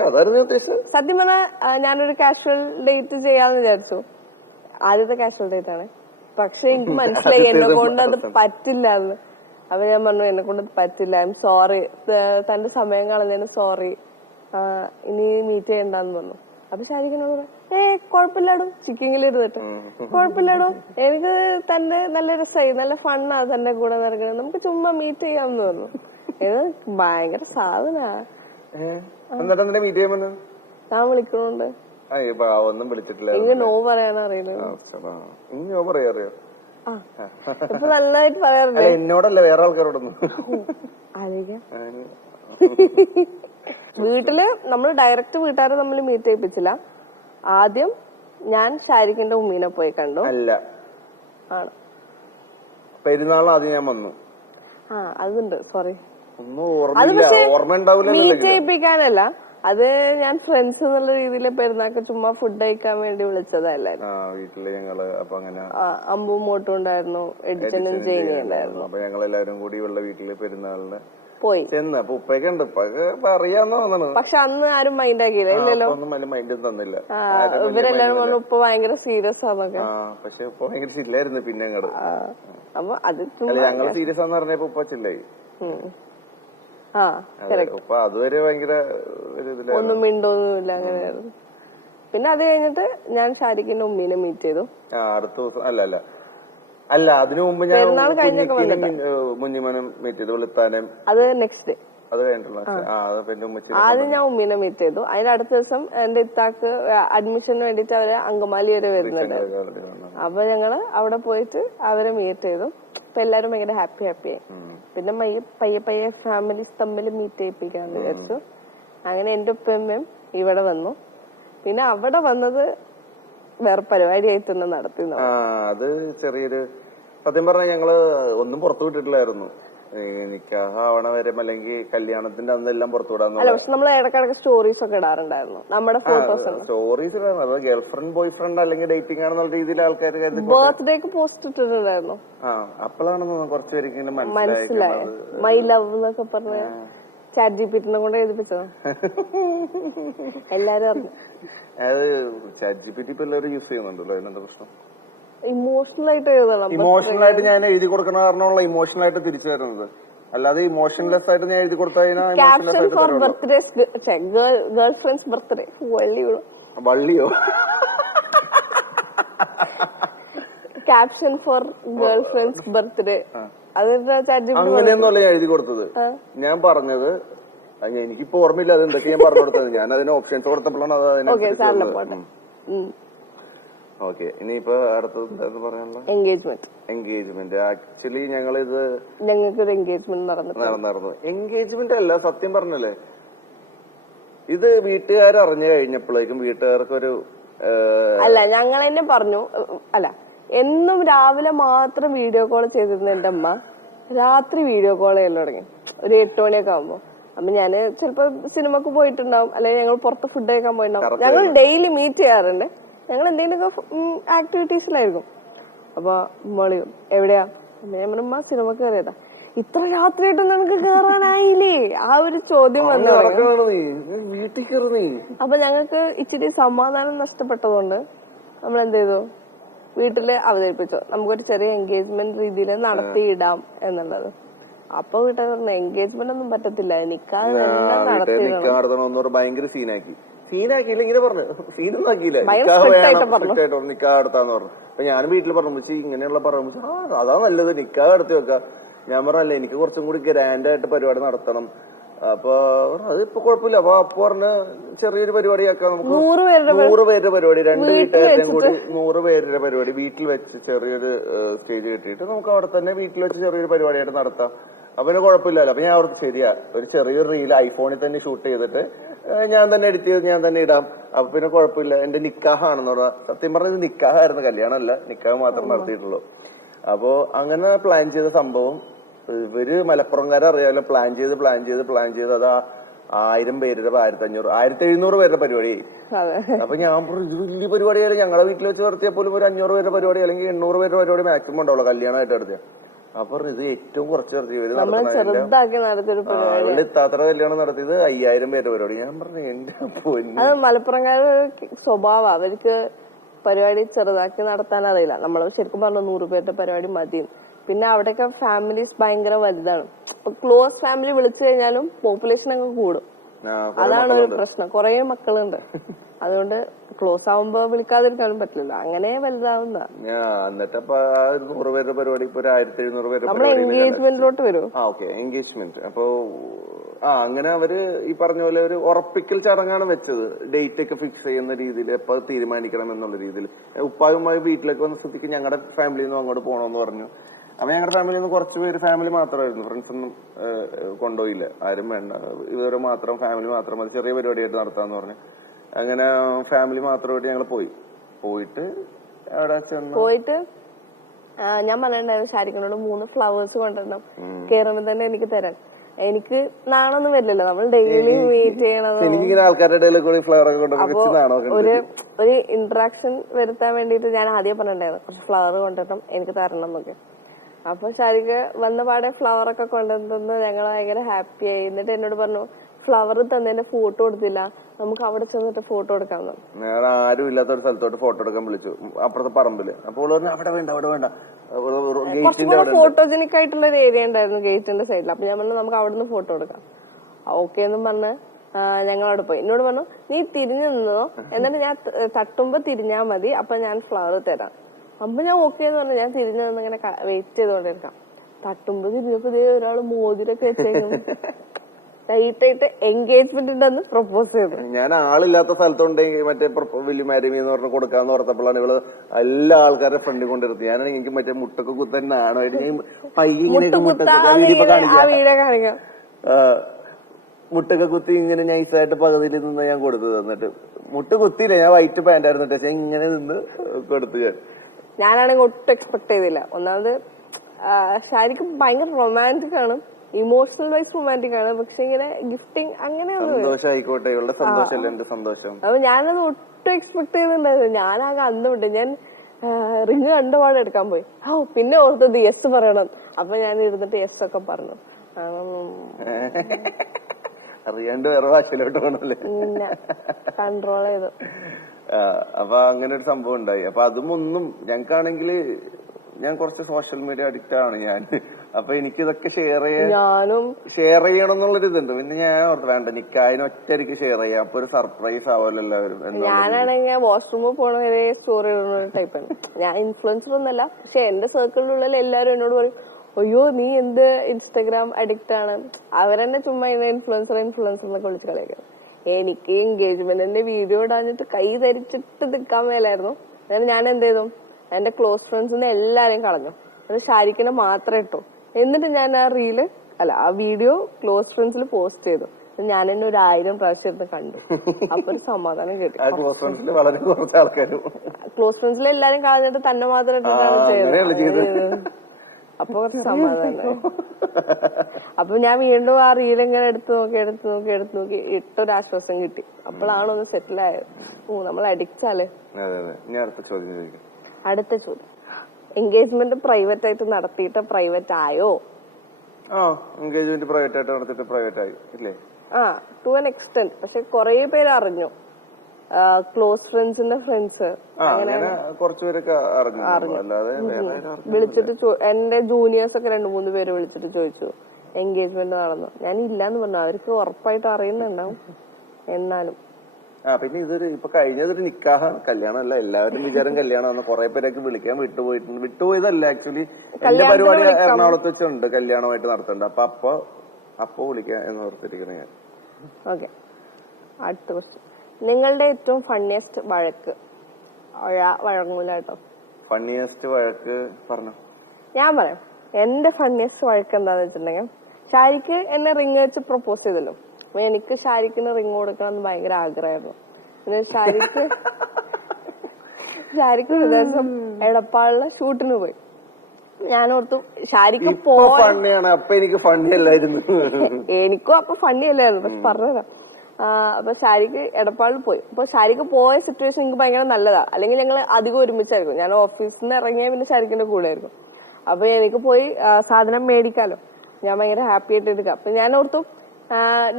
അതായിരുന്നു ഉദ്ദേശിച്ചത്. സത്യം പറഞ്ഞാൽ ഞാനൊരു കാഷ്വൽ ഡേറ്റ് ചെയ്യാന്ന് വിചാരിച്ചു. ആദ്യത്തെ കാഷ്വൽ ഡേറ്റ് ആണ്. പക്ഷെ എനിക്ക് മനസ്സിലായി എന്നെ കൊണ്ട് അത് പറ്റില്ല എന്ന്. അപ്പൊ ഞാൻ പറഞ്ഞു എന്നെ കൊണ്ട് പറ്റില്ല, ഐ എം സോറി, തന്റെ സമയം കളഞ്ഞതിന് സോറി, ഇനി മീറ്റ് ചെയ്യണ്ടെന്ന് പറഞ്ഞു. അപ്പൊ ഷാരിഖിനോട് പറയാം കുഴപ്പമില്ലാടോ ചിക്കിങ്ങിലിരുന്നിട്ട് കുഴപ്പമില്ലാടോ എനിക്ക് തന്നെ നല്ല രസമായി നല്ല ഫണ്ണാ തന്നെ കൂടെ നടക്കണത് നമുക്ക് ചുമ്മാ മീറ്റ് ചെയ്യാമെന്ന് തോന്നുന്നു ഇത് ഭയങ്കര സാധനാ എന്നിട്ട് മീറ്റ് ചെയ്യുമ്പോ ഞാൻ വിളിക്കണോണ്ട് ഒന്നും വിളിച്ചിട്ടില്ല എനിക്ക് നോ പറയാൻ അറിയില്ല നോ പറയാറിയോ ഇപ്പൊ നന്നായിട്ട് പറയാറില്ല എന്നോടല്ല വേറെ ആൾക്കാരോടൊന്നും ആലോചിക്കാം വീട്ടില് നമ്മൾ ഡയറക്റ്റ് വീട്ടുകാരെ തമ്മിൽ മീറ്റ് ചെയ്യിപ്പിച്ചില്ല ആദ്യം ഞാൻ ഷാരിഖിന്റെ ഉമ്മീനെ പോയി കണ്ടു അല്ല ആണ് പെരുന്നാൾ ആദ്യം ഞാൻ വന്നു അതുണ്ട് സോറി ഒന്നും അത് പക്ഷെ ഓർമ്മ ഉണ്ടാവില്ല മീറ്റ് ചെയ്യിപ്പിക്കാനല്ല അത് ഞാൻ ഫ്രണ്ട്സ് എന്നുള്ള രീതിയിൽ പെരുന്നാൾക്ക് ചുമ്മാ ഫുഡ് കഴിക്കാൻ വേണ്ടി വിളിച്ചതല്ലായിരുന്നു വീട്ടില് ഞങ്ങള് അപ്പൊ അങ്ങനെ അമ്പും മോട്ടും ഉണ്ടായിരുന്നു എഡിച്ചനും ജെയിനിയും ഉണ്ടായിരുന്നു അപ്പൊ ഞങ്ങളെല്ലാരും കൂടി ഉള്ള വീട്ടില് പെരുന്നാളിന് പോയി ചെന്ന് അപ്പൊ ഉപ്പയൊക്കെ ഉണ്ട് ഉപ്പൊക്കെ അറിയാന്ന് തോന്നണു പക്ഷെ അന്ന് ആരും മൈൻഡ് ആക്കിയില്ല ഇല്ലല്ലോ ഒന്നും മൈൻഡ് തന്നില്ല ഇവരെല്ലാരും പറഞ്ഞു ഉപ്പ ഭയങ്കര സീരിയസ് ആന്നൊക്കെ പക്ഷെ ഉപ്പ ഭയങ്കര ചില്ലായിരുന്നു പിന്നെ അങ്ങോട്ട് അപ്പൊ അത് ഞങ്ങള് സീരിയസ് ആന്ന് പറഞ്ഞപ്പോ ഉപ്പ ചില്ലായി ഉപ്പ അതുവരെ ഭയങ്കര ഒന്നും മിണ്ടൊന്നുമില്ല അങ്ങനെയായിരുന്നു പിന്നെ അത് കഴിഞ്ഞിട്ട് ഞാൻ ഷാരിഖിന്റെ ഉമ്മീനെ മീറ്റ് ചെയ്തു അടുത്ത ദിവസം അല്ല അതിനു മുമ്പ് ഞാൻ മുന്നിമനും മീറ്റ് ചെയ്തു വെളുത്താനും അത് നെക്സ്റ്റ് ഡേ അത് കഴിഞ്ഞിട്ടുള്ള ആദ്യം ഞാൻ ഉമ്മീനെ മീറ്റ് ചെയ്തു അതിന് അടുത്ത ദിവസം എന്റെ ഇത്താക്ക് അഡ്മിഷന് വേണ്ടിട്ട് അവര് അങ്കമാലി വരെ വരുന്നുണ്ട് അപ്പൊ ഞങ്ങള് അവിടെ പോയിട്ട് അവരെ മീറ്റ് ചെയ്തു അപ്പൊ എല്ലാരും ഭയങ്കര ഹാപ്പി ആയി പിന്നെ പയ്യെ ഫാമിലീസ് തമ്മിൽ മീറ്റ് ചെയ്യിപ്പിക്കാന്ന് വിചാരിച്ചു അങ്ങനെ എന്റെ ഉപ്പയമ്മയും ഇവിടെ വന്നു പിന്നെ അവിടെ വന്നത് വേറെ പരിപാടിയായിട്ട് തന്നെ നടത്തി അത് ചെറിയൊരു സത്യം പറഞ്ഞാൽ ഞങ്ങള് ഒന്നും പുറത്തു വിട്ടിട്ടില്ലായിരുന്നു നിക്കാഹ് ആവണ വരെ അല്ലെങ്കിൽ കല്യാണത്തിന്റെ അന്നെല്ലാം പുറത്തു വിടാൻ പക്ഷെ നമ്മൾ ഇടക്കിടക്ക് സ്റ്റോറീസ് ഒക്കെ ഇടാറുണ്ടായിരുന്നു നമ്മുടെ ഫോട്ടോസ് സ്റ്റോറീസ് ഇടാറുണ്ട് ഗേൾഫ്രണ്ട് ബോയ് ഫ്രണ്ട് അല്ലെങ്കിൽ ഡേറ്റിംഗ് ആണെന്നുള്ള രീതിയിൽ ആൾക്കാർ ബർത്ത്ഡേക്ക് പോസ്റ്റ് ഇട്ടിട്ടുണ്ടായിരുന്നു അപ്പോഴാണ് കുറച്ച് പേർക്ക് മനസ്സിലായ മൈ ലവ് എന്നൊക്കെ പറഞ്ഞ ചാറ്റ് ജിപിടിനെ കൊണ്ട് എഴുതിപ്പിച്ചോ എല്ലാരും അറിഞ്ഞു അത് ചാറ്റ് ജിപിടി ഇപ്പൊ എല്ലാവരും യൂസ് ചെയ്യുന്നുണ്ടല്ലോ അതിനെന്താ പ്രശ്നം ഇമോഷണൽ ആയിട്ട് എഴുതണം ഇമോഷണൽ ആയിട്ട് ഞാൻ എഴുതി കൊടുക്കണ കാരണമുള്ള ഇമോഷണൽ ആയിട്ട് തിരിച്ചു വരുന്നത് അല്ലാതെ ഇമോഷൻലെസ് ആയിട്ട് ഞാൻ എഴുതി കൊടുത്താൽ caption for birthday girl friends birthday വള്ളിയോ caption for girl friends birthday അങ്ങനെയൊന്നുമല്ല ഞാൻ എഴുതി കൊടുത്തത് ഞാൻ പറഞ്ഞത് എനിക്കിപ്പോ ഓർമ്മയില്ല അത് എന്തൊക്കെ ഞാൻ പറഞ്ഞു കൊടുത്തത് ഞാൻ അതിന് ഓപ്ഷൻസ് കൊടുത്തപ്പോഴാണ് അത് അതിനെ ഓക്കെ ഇനിയിപ്പോ അടുത്തത് എന്താന്ന് പറയാനുള്ള എൻഗേജ്മെന്റ് ആക്ച്വലി ഞങ്ങൾക്ക് എൻഗേജ്മെന്റ് നടന്നു എൻഗേജ്മെന്റ് അല്ല സത്യം പറഞ്ഞല്ലേ ഇത് വീട്ടുകാർ അറിഞ്ഞു കഴിഞ്ഞപ്പോഴേക്കും വീട്ടുകാർക്കൊരു അല്ല ഞങ്ങൾ തന്നെ പറഞ്ഞു അല്ല എന്നും രാവിലെ മാത്രം വീഡിയോ കോൾ ചെയ്തിരുന്ന എന്റെ അമ്മ രാത്രി വീഡിയോ കോൾ ചെയ്യാൻ തുടങ്ങി ഒരു 8 മണിയൊക്കെ ആകുമ്പോ അപ്പൊ ഞാന് ചിലപ്പോ സിനിമക്ക് പോയിട്ടുണ്ടാവും അല്ലെങ്കിൽ ഞങ്ങൾ പുറത്ത് ഫുഡ് കഴിക്കാൻ പോയിട്ടുണ്ടാവും ഞങ്ങൾ ഡെയിലി മീറ്റ് ചെയ്യാറുണ്ട് ഞങ്ങൾ എന്തെങ്കിലുമൊക്കെ ആക്ടിവിറ്റീസിലായിരിക്കും അപ്പൊ മോളിയും എവിടെയാ ഞാൻ പറഞ്ഞ സിനിമക്ക് കയറിയതാ ഇത്ര രാത്രിയായിട്ട് നിനക്ക് കേറാനായില്ലേ ആ ഒരു ചോദ്യം വന്നു അപ്പൊ ഞങ്ങൾക്ക് ഇച്ചിരി സമാധാനം നഷ്ടപ്പെട്ടതുകൊണ്ട് നമ്മൾ എന്ത് ചെയ്തു വീട്ടില് അവതരിപ്പിച്ചു നമുക്കൊരു ചെറിയ എൻഗേജ്മെന്റ് രീതിയിൽ നടത്തിയിടാം എന്നുള്ളത് അപ്പൊ വീട്ടുകാർ പറഞ്ഞു എൻഗേജ്മെന്റ് ഒന്നും പറ്റത്തില്ല നിക്കാഹ് ഭയങ്കര സീനാക്കിയില്ല ഇങ്ങനെ പറഞ്ഞു സീനൊന്നും ആക്കിയില്ല നിക്കാഹ് നടത്താന്ന് പറഞ്ഞു അപ്പൊ ഞാൻ വീട്ടിൽ പറഞ്ഞു ഇങ്ങനെയുള്ള പറഞ്ഞു അതാ നല്ലത് നിക്കാഹ് നടത്തി വെക്കാം ഞാൻ പറഞ്ഞല്ലേ എനിക്ക് കുറച്ചും കൂടി ഗ്രാൻഡ് ആയിട്ട് പരിപാടി നടത്തണം അപ്പൊ അതിപ്പോ കുഴപ്പമില്ല അപ്പൊ പറഞ്ഞ് ചെറിയൊരു പരിപാടിയാക്കാം നമുക്ക് 100 പേരുടെ പരിപാടി 2 വീട്ടുകാരുടെയും കൂടി 100 പേരുടെ പരിപാടി വീട്ടിൽ വെച്ച് ചെറിയൊരു സ്റ്റേജ് കെട്ടിയിട്ട് നമുക്ക് അവിടെ തന്നെ വീട്ടിൽ വെച്ച് ചെറിയൊരു പരിപാടിയായിട്ട് നടത്താം അപ്പൊ പിന്നെ കുഴപ്പമില്ലല്ലോ അപ്പൊ ഞാൻ അവർക്ക് ശരിയാ ഒരു ചെറിയൊരു റീൽ ഐഫോണിൽ തന്നെ ഷൂട്ട് ചെയ്തിട്ട് ഞാൻ തന്നെ എഡിറ്റ് ചെയ്ത് ഞാൻ തന്നെ ഇടാം അപ്പൊ പിന്നെ കുഴപ്പമില്ല എന്റെ നിക്കാഹാണെന്ന് പറഞ്ഞാൽ സത്യം പറഞ്ഞത് നിക്കാഹായിരുന്നു കല്യാണമല്ല നിക്കാഹ് മാത്രം നടത്തിയിട്ടുള്ളൂ അപ്പോ അങ്ങനെ പ്ലാൻ ചെയ്ത സംഭവം ഇവര് മലപ്പുറംകാരെ അറിയാമല്ലോ പ്ലാൻ ചെയ്ത് അത് 1000 പേരുടെ 1500 1700 പേരുടെ പരിപാടി അപ്പൊ ഞാൻ പറഞ്ഞു ഇത് വലിയ പരിപാടിയായാലും ഞങ്ങളുടെ വീട്ടിൽ വെച്ച് നടത്തിയാൽ പോലും ഒരു 500 പേരുടെ പരിപാടി അല്ലെങ്കിൽ 800 പേരുടെ പരിപാടി മാക്സിമം ഉണ്ടാവുള്ളൂ കല്യാണമായിട്ട് നടത്തിയ അപ്പൊ ഇത് ഏറ്റവും കുറച്ച് നടത്തി ഇവര് ഇത്താത്ര കല്യാണം നടത്തിയത് 5000 പേരുടെ പരിപാടി ഞാൻ പറഞ്ഞു എന്റെ അത് മലപ്പുറംകാരുടെ സ്വഭാവം അവർക്ക് പരിപാടി ചെറുതാക്കി നടത്താൻ അറിയില്ല നമ്മൾ ശരിക്കും പറഞ്ഞു 100 പേരുടെ പരിപാടി മതി പിന്നെ അവിടെയൊക്കെ ഫാമിലീസ് ഭയങ്കര വലുതാണ് ക്ലോസ് ഫാമിലി വിളിച്ചു കഴിഞ്ഞാലും പോപ്പുലേഷൻ അങ്ങ് കൂടും അതാണ് ഒരു പ്രശ്നം. കുറെ മക്കളുണ്ട്, അതുകൊണ്ട് ക്ലോസ് ആവുമ്പോ വിളിക്കാതിരിക്കാനും പറ്റില്ലല്ലോ. അങ്ങനെ വലുതാവുന്ന എന്നിട്ട് അപ്പൊ 100 പേരുടെ പരിപാടി ഇപ്പൊ 1700 പേരുടെ നമ്മള് എൻഗേജ്മെന്റിലോട്ട് വരും. എൻഗേജ്മെന്റ്. അപ്പൊ അങ്ങനെ അവര് ഈ പറഞ്ഞ പോലെ ഒരു ഉറപ്പിക്കൽ ചടങ്ങാണ് വെച്ചത്. ഡേറ്റ് ഒക്കെ ഫിക്സ് ചെയ്യുന്ന രീതിയിൽ എപ്പൊ തീരുമാനിക്കണം എന്നുള്ള രീതിയിൽ. ഉപ്പായുമായി വീട്ടിലേക്ക് വന്ന സ്ഥിതിക്ക് ഞങ്ങളുടെ ഫാമിലിയിൽ നിന്നും അങ്ങോട്ട് പോകണമെന്ന് പറഞ്ഞു. അപ്പൊ ഞങ്ങളുടെ ഫാമിലിയിൽ നിന്ന് കുറച്ച് പേര്, ഫാമിലി മാത്രമായിരുന്നു, ഫ്രണ്ട്സ് ഒന്നും കൊണ്ടുപോയില്ല. ആരും വേണ്ട, ഇവരെ മാത്രം, ഫാമിലി മാത്രം അത് ചെറിയ പരിപാടിയായിട്ട് നടത്താന്ന് പറഞ്ഞു. അങ്ങനെ ഫാമിലി മാത്രമായിട്ട് ഞങ്ങൾ പോയിട്ട് അവിടെ പോയിട്ട് ഞാൻ പറഞ്ഞിട്ടുണ്ടായിരുന്നു ഷാരിഖിനോട് 3 ഫ്ലവേഴ്സ് കൊണ്ടുവരണം, കേറുമ്പോ തന്നെ എനിക്ക് തരാൻ. എനിക്ക് നാണൊന്നും വരില്ലല്ലോ, നമ്മൾ ഡെയിലി മീറ്റ് ചെയ്യണത്. അപ്പൊ ഒരു ഇന്ററാക്ഷൻ വരുത്താൻ വേണ്ടിട്ട് ഞാൻ ആദ്യം പറഞ്ഞിട്ടുണ്ടായിരുന്നു കുറച്ച് ഫ്ലവർ കൊണ്ടുവരണം, എനിക്ക് തരണം എന്നൊക്കെ. അപ്പൊ ഷാരിഖ് വന്ന പാടെ ഫ്ലവർ ഒക്കെ കൊണ്ടുവന്നു. ഞങ്ങൾ ഭയങ്കര ഹാപ്പി ആയി. എന്നിട്ട് എന്നോട് പറഞ്ഞു, ഫ്ലവർ തന്നതിന്റെ ഫോട്ടോ എടുത്തില്ല, നമുക്ക് അവിടെ ചെന്നിട്ട് ഫോട്ടോ എടുക്കാമെന്ന്. ഞാൻ ആരും ഇല്ലാത്ത ഒരു സ്ഥലത്തോട്ട് ഫോട്ടോ എടുക്കാൻ വിളിച്ചു, അപ്പുറത്തെ പറമ്പില്. അപ്പോൾ അവിടെ വേണ്ട ഫോട്ടോജനിക് ആയിട്ടുള്ള ഒരു ഏരിയ ഉണ്ടായിരുന്നു ഗേറ്റിന്റെ സൈഡിൽ. അപ്പൊ ഞാൻ പറഞ്ഞു നമുക്ക് അവിടെ നിന്ന് ഫോട്ടോ എടുക്കാം. ഓക്കെ എന്നും പറഞ്ഞ് ഞങ്ങൾ അവിടെ പോയി. എന്നോട് പറഞ്ഞു, നീ തിരിഞ്ഞു നിന്നോ, എന്നിട്ട് ഞാൻ തട്ടുമ്പോ തിരിഞ്ഞാ മതി, അപ്പൊ ഞാൻ ഫ്ലവർ തരാം. അപ്പൊ ഞാൻ ഓക്കെ എന്ന് പറഞ്ഞു. ഞാൻ തിരിഞ്ഞു നിന്ന് ഇങ്ങനെ വെയിറ്റ് ചെയ്തോണ്ടിരിക്കാം. തട്ടുമ്പോ തിരിഞ്ഞപ്പോ ഒരാള് മോതിരൊക്കെ വെച്ചേക്കുന്നു. ലൈറ്റായിട്ട് എൻഗേജ്മെന്റ് ഉണ്ടെന്ന് പ്രപ്പോസ് ചെയ്തു. ഞാൻ ആളില്ലാത്ത സ്ഥലത്തുണ്ടെങ്കിൽ മറ്റേ വലിയ മാരിമി എന്ന് പറഞ്ഞ് കൊടുക്കാന്ന് ഓർത്തപ്പോഴാണ് ഇവള് എല്ലാ ആൾക്കാരെ ഫ്രണ്ടിൽ കൊണ്ടിരുത്തി. ഞാനാണെങ്കിൽ എനിക്ക് മറ്റേ മുട്ടൊക്കെ കുത്താൻ ആണായിട്ട് ഞാൻ മുട്ടൊക്കെ കുത്തി ഇങ്ങനെ നൈസായിട്ട് പകുതിയിൽ നിന്ന് ഞാൻ കൊടുത്തു. എന്നിട്ട് മുട്ട് കുത്തിയില്ല, ഞാൻ വൈറ്റ് പാന്റ് ആയിരുന്നു പക്ഷെ ഇങ്ങനെ നിന്ന് കൊടുത്തു. ഞാനാണെങ്കിൽ ഒട്ടും എക്സ്പെക്ട് ചെയ്തില്ല. ഒന്നാമത് ഷാരിഖ് ഭയങ്കര റൊമാൻറ്റിക് ആണ്, ഇമോഷണൽ വൈസ് റൊമാൻറ്റിക് ആണ്. പക്ഷെ ഇങ്ങനെ ഗിഫ്റ്റിംഗ് അങ്ങനെ അപ്പൊ ഞാനത് ഒട്ടും എക്സ്പെക്ട് ചെയ്തിട്ടുണ്ടായിരുന്നു. ഞാനാകെ അന്ന് വിട്ടു. ഞാൻ റിങ് കണ്ടുപാട് എടുക്കാൻ പോയി. പിന്നെ ഓർത്തത് യെസ് പറയണം. അപ്പൊ ഞാൻ ഇരുന്നിട്ട് യെസ് ഒക്കെ പറഞ്ഞു. അറിയാണ്ട് വേറെ ഭാഷയിലോട്ട് പോകണല്ലേ, കൺട്രോൾ ചെയ്തു. അപ്പൊ അങ്ങനെ ഒരു സംഭവം ഉണ്ടായി. അപ്പൊ അതും ഒന്നും ഞങ്ങൾക്കാണെങ്കിൽ, ഞാൻ കുറച്ച് സോഷ്യൽ മീഡിയ അഡിക്റ്റ് ആണ് ഞാൻ. അപ്പൊ എനിക്ക് ഇതൊക്കെ ഷെയർ ചെയ്യണം എന്നുള്ളൊരു ഇതുണ്ട്. പിന്നെ ഞാൻ ഓർത്ത് വേണ്ട, നിക്കായിന് ഒറ്റയ്ക്ക് ഷെയർ ചെയ്യാം, അപ്പൊ ഒരു സർപ്രൈസ് ആവുമല്ലോ എല്ലാവരും. ഞാനാണെങ്കിൽ വാഷ്റൂമിൽ പോണ വരെ സ്റ്റോറി ഇടുന്ന ടൈപ്പാണ്. ഞാൻ ഇൻഫ്ലുവൻസർ ഒന്നല്ല, പക്ഷെ എന്റെ സർക്കിളിലുള്ള എല്ലാവരും എന്നോട് പറയും, അയ്യോ നീ എന്ത് ഇൻസ്റ്റഗ്രാം അഡിക്റ്റ് ആണ്. അവരെന്നെ ചുമ്മാ ഇൻഫ്ലുവൻസർ എന്നൊക്കെ വിളിച്ച് കളിയാക്കാം. എനിക്ക് എൻഗേജ്മെന്റിന്റെ വീഡിയോ ഇടാഞ്ഞിട്ട് കൈ ധരിച്ചിട്ട് നിൽക്കാൻ മേലായിരുന്നു. ഞാൻ എന്ത് ചെയ്തു, എന്റെ ക്ലോസ് ഫ്രണ്ട്സിനെ എല്ലാരെയും കളഞ്ഞു, അത് ഷാരിഖിനെ മാത്രം ഇട്ടു. എന്നിട്ട് ഞാൻ ആ വീഡിയോ ക്ലോസ് ഫ്രണ്ട്സിൽ പോസ്റ്റ് ചെയ്തു. ഞാൻ എന്നെ 1000 പ്രാവശ്യം എടുത്ത് കണ്ടു. അപ്പൊ ഒരു സമാധാനം കിട്ടി. ക്ലോസ് ഫ്രണ്ട്സിൽ എല്ലാരും കളഞ്ഞിട്ട് തന്നെ മാത്രം ഇട്ടിട്ടാണ് ചെയ്തത്. അപ്പൊ കുറച്ച് സമാധാനം. അപ്പൊ ഞാൻ വീണ്ടും ആ റീൽ ഇങ്ങനെ എടുത്തു നോക്കി ഇട്ടൊരാശ്വാസം കിട്ടി. അപ്പോഴാണ് ഒന്ന് സെറ്റിൽ ആയത്. നമ്മൾ അഡിക്റ്റാലേ. അടുത്ത ചോദ്യം, എൻഗേജ്മെന്റ് പ്രൈവറ്റ് ആയിട്ട് നടത്തിയിട്ട് പ്രൈവറ്റ് ആയോ? എൻഗേജ്മെന്റ് പ്രൈവറ്റ് ആയിട്ട് നടത്തിയിട്ട് പ്രൈവറ്റ് ആയി ഇല്ലേ? To an extent. പക്ഷെ കുറെ പേര് അറിഞ്ഞു, ക്ലോസ് ഫ്രണ്ട്സിന്റെ ഫ്രണ്ട്സ് അങ്ങനെ കുറച്ചുപേരൊക്കെ വിളിച്ചിട്ട് എന്റെ ജൂനിയേഴ്സ് ഒക്കെ 2-3 പേര് വിളിച്ചിട്ട് ചോദിച്ചു എൻഗേജ്മെന്റ് നടന്നു. ഞാൻ ഇല്ലാന്ന് പറഞ്ഞു. അവർക്ക് ഉറപ്പായിട്ട് അറിയുന്നുണ്ടാവും. എന്നാലും പിന്നെ ഇതൊരു ഇപ്പൊ കഴിഞ്ഞതൊരു നിക്കാഹാണ്, കല്യാണം അല്ല. എല്ലാവരും വിചാരം കല്യാണമാണ്. കുറെ പേരൊക്കെ വിളിക്കാൻ വിട്ടുപോയതല്ല. ആക്ച്വലി എന്റെ പരിപാടി എറണാകുളത്ത് വെച്ചുണ്ട്, കല്യാണമായിട്ട് നടത്തണ്ട. അപ്പൊ വിളിക്കാം എന്ന് ഓർത്തിരിക്കുന്നത് ഞാൻ. ഓക്കെ, അടുത്ത ക്വസ്റ്റ്യൻ. നിങ്ങളുടെ ഏറ്റവും ഫണ്ണിയസ്റ്റ് വഴക്ക്? വഴങ്ങൂല കേട്ടോ. ഫണ്ണിയസ്റ്റ് വഴക്ക് പറഞ്ഞു. ഞാൻ പറയാം. എന്റെ ഫണ്ണിയസ്റ്റ് വഴക്ക് എന്താന്ന് വെച്ചിട്ടുണ്ടെങ്കിൽ, ഷാരിഖ് എന്നെ റിങ് വെച്ച് പ്രപ്പോസ് ചെയ്തല്ലോ. അപ്പൊ എനിക്ക് ഷാരിഖിന് റിങ് കൊടുക്കണം എന്ന് ഭയങ്കര ആഗ്രഹമായിരുന്നു. പിന്നെ ഷാരിഖ് ഒരു ദിവസം എടപ്പാളിലെ ഷൂട്ടിന് പോയി. ഞാനോർത്തു ഷാരിഖ് എനിക്ക് ഫണ്ണി അല്ലായിരുന്നു. എനിക്കും അപ്പൊ ഫണ്ണി അല്ലായിരുന്നു, പക്ഷെ പറഞ്ഞതാ. അപ്പൊ ഷാരിഖ് എടപ്പാളിൽ പോയി. അപ്പൊ ഷാരിഖ് പോയ സിറ്റുവേഷൻ എനിക്ക് ഭയങ്കര നല്ലതാ. അല്ലെങ്കിൽ ഞങ്ങൾ അധികം ഒരുമിച്ചായിരിക്കും. ഞാൻ ഓഫീസിൽ നിന്ന് ഇറങ്ങിയ പിന്നെ ഷാരിഖിന്റെ കൂടെ ആയിരിക്കും. അപ്പൊ എനിക്ക് പോയി സാധനം മേടിക്കാലോ. ഞാൻ ഭയങ്കര ഹാപ്പി ആയിട്ട് എടുക്കാം. അപ്പൊ ഞാൻ ഓർത്തു,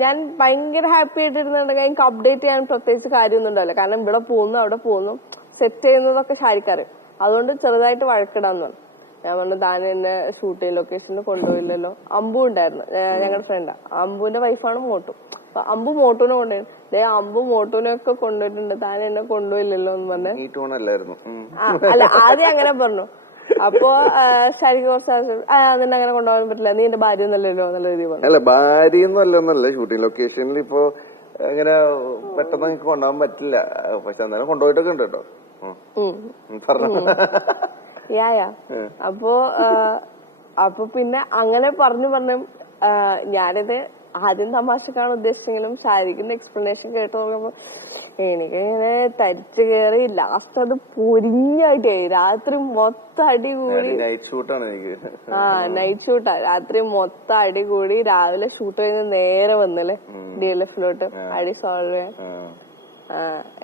ഞാൻ ഭയങ്കര ഹാപ്പി ആയിട്ട് ഇരുന്നുണ്ടെങ്കിൽ എനിക്ക് അപ്ഡേറ്റ് ചെയ്യാൻ പ്രത്യേകിച്ച് കാര്യമൊന്നും ഉണ്ടാവില്ല. കാരണം ഇവിടെ പോകുന്നു അവിടെ പോകുന്നു സെറ്റ് ചെയ്യുന്നതൊക്കെ ഷാരിഖ് അറിയും. അതുകൊണ്ട് ചെറുതായിട്ട് വഴക്കിടാന്ന് പറഞ്ഞു. ഞാൻ പറഞ്ഞു, താൻ എന്നെ ഷൂട്ടിംഗ് ലൊക്കേഷനിൽ കൊണ്ടുപോയില്ലല്ലോ. അമ്പു ഉണ്ടായിരുന്നു, ഞങ്ങളുടെ ഫ്രണ്ടാ. അമ്പുവിന്റെ വൈഫാണ് മോട്ടു. അപ്പൊ അമ്പു മോട്ടൂനെ കൊണ്ടുപോയി അമ്പു മോട്ടൂനെ ഒക്കെ കൊണ്ടുപോയിട്ടുണ്ട്, താൻ എന്നെ കൊണ്ടുപോയില്ലല്ലോ എന്ന് പറഞ്ഞ്. ഈ ടൂണല്ലായിരുന്നു. അല്ല ആദ്യം അങ്ങനെ പറഞ്ഞു. അപ്പൊ ശരിക്കും കുറച്ച് നിന്നെ അങ്ങനെ കൊണ്ടുപോകാൻ പറ്റില്ല, നീ എന്റെ ഭാര്യ ഒന്നല്ലല്ലോ എന്നുള്ള രീതി പറഞ്ഞു. അല്ല ഭാര്യ ഒന്നല്ല, ഷൂട്ടിംഗ് ലൊക്കേഷനിൽ ഇപ്പൊ അങ്ങനെ പെട്ടെന്ന് എനിക്ക് കൊണ്ടുപോകാൻ പറ്റില്ല. പക്ഷെ എന്നാലും കൊണ്ടുപോയിട്ടൊക്കെ ഉണ്ട് കേട്ടോ. പറഞ്ഞു. അപ്പൊ പിന്നെ അങ്ങനെ പറഞ്ഞു ഞാനിത് ആദ്യം തമാശക്കാണ് ഉദ്ദേശിച്ചെങ്കിലും ഷാരിഖിന്റെ എക്സ്പ്ലനേഷൻ കേട്ട് നോക്കുമ്പോ എനിക്കിങ്ങനെ തരിച്ചു കയറി ലാസ്റ്റ് അത് പൊരിഞ്ഞായിട്ടായി. രാത്രി മൊത്തം അടി കൂടി. നൈറ്റ് ഷൂട്ടാണ് എനിക്ക്. നൈറ്റ് ഷൂട്ടാ. രാത്രി മൊത്തം അടി കൂടി രാവിലെ ഷൂട്ട് കഴിഞ്ഞ് നേരെ വന്നല്ലേ DLF-ലോട്ട് അടി സോൾവ് ചെയ്യാൻ.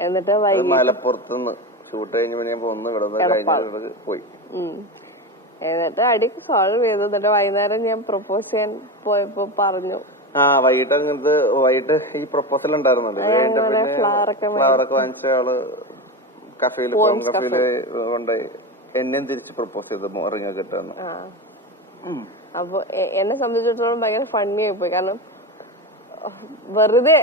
എന്നിട്ട് മലപ്പുറത്തുനിന്ന് ഷൂട്ട് കഴിഞ്ഞ പോയി. എന്നിട്ട് അടി സോൾവ് ചെയ്തു. എന്നിട്ട് വൈകുന്നേരം ഞാൻ പ്രപ്പോസ് ചെയ്യാൻ പോയപ്പോ പറഞ്ഞു വൈകിട്ട് ഈ പ്രപ്പോസൽ ഉണ്ടായിരുന്നല്ലോ. ഫ്ലവറൊക്കെ വാങ്ങിച്ച ആള് കഫേല് കൊണ്ടുപോയി എന്നെയും തിരിച്ച് പ്രപ്പോസ് ചെയ്ത് റിങ് കിട്ടാന്ന്. അപ്പൊ എന്നെ സംബന്ധിച്ചിടത്തോളം ഭയങ്കര ഫണ്ണി ആയിപ്പോയി. കാരണം വെറുതെ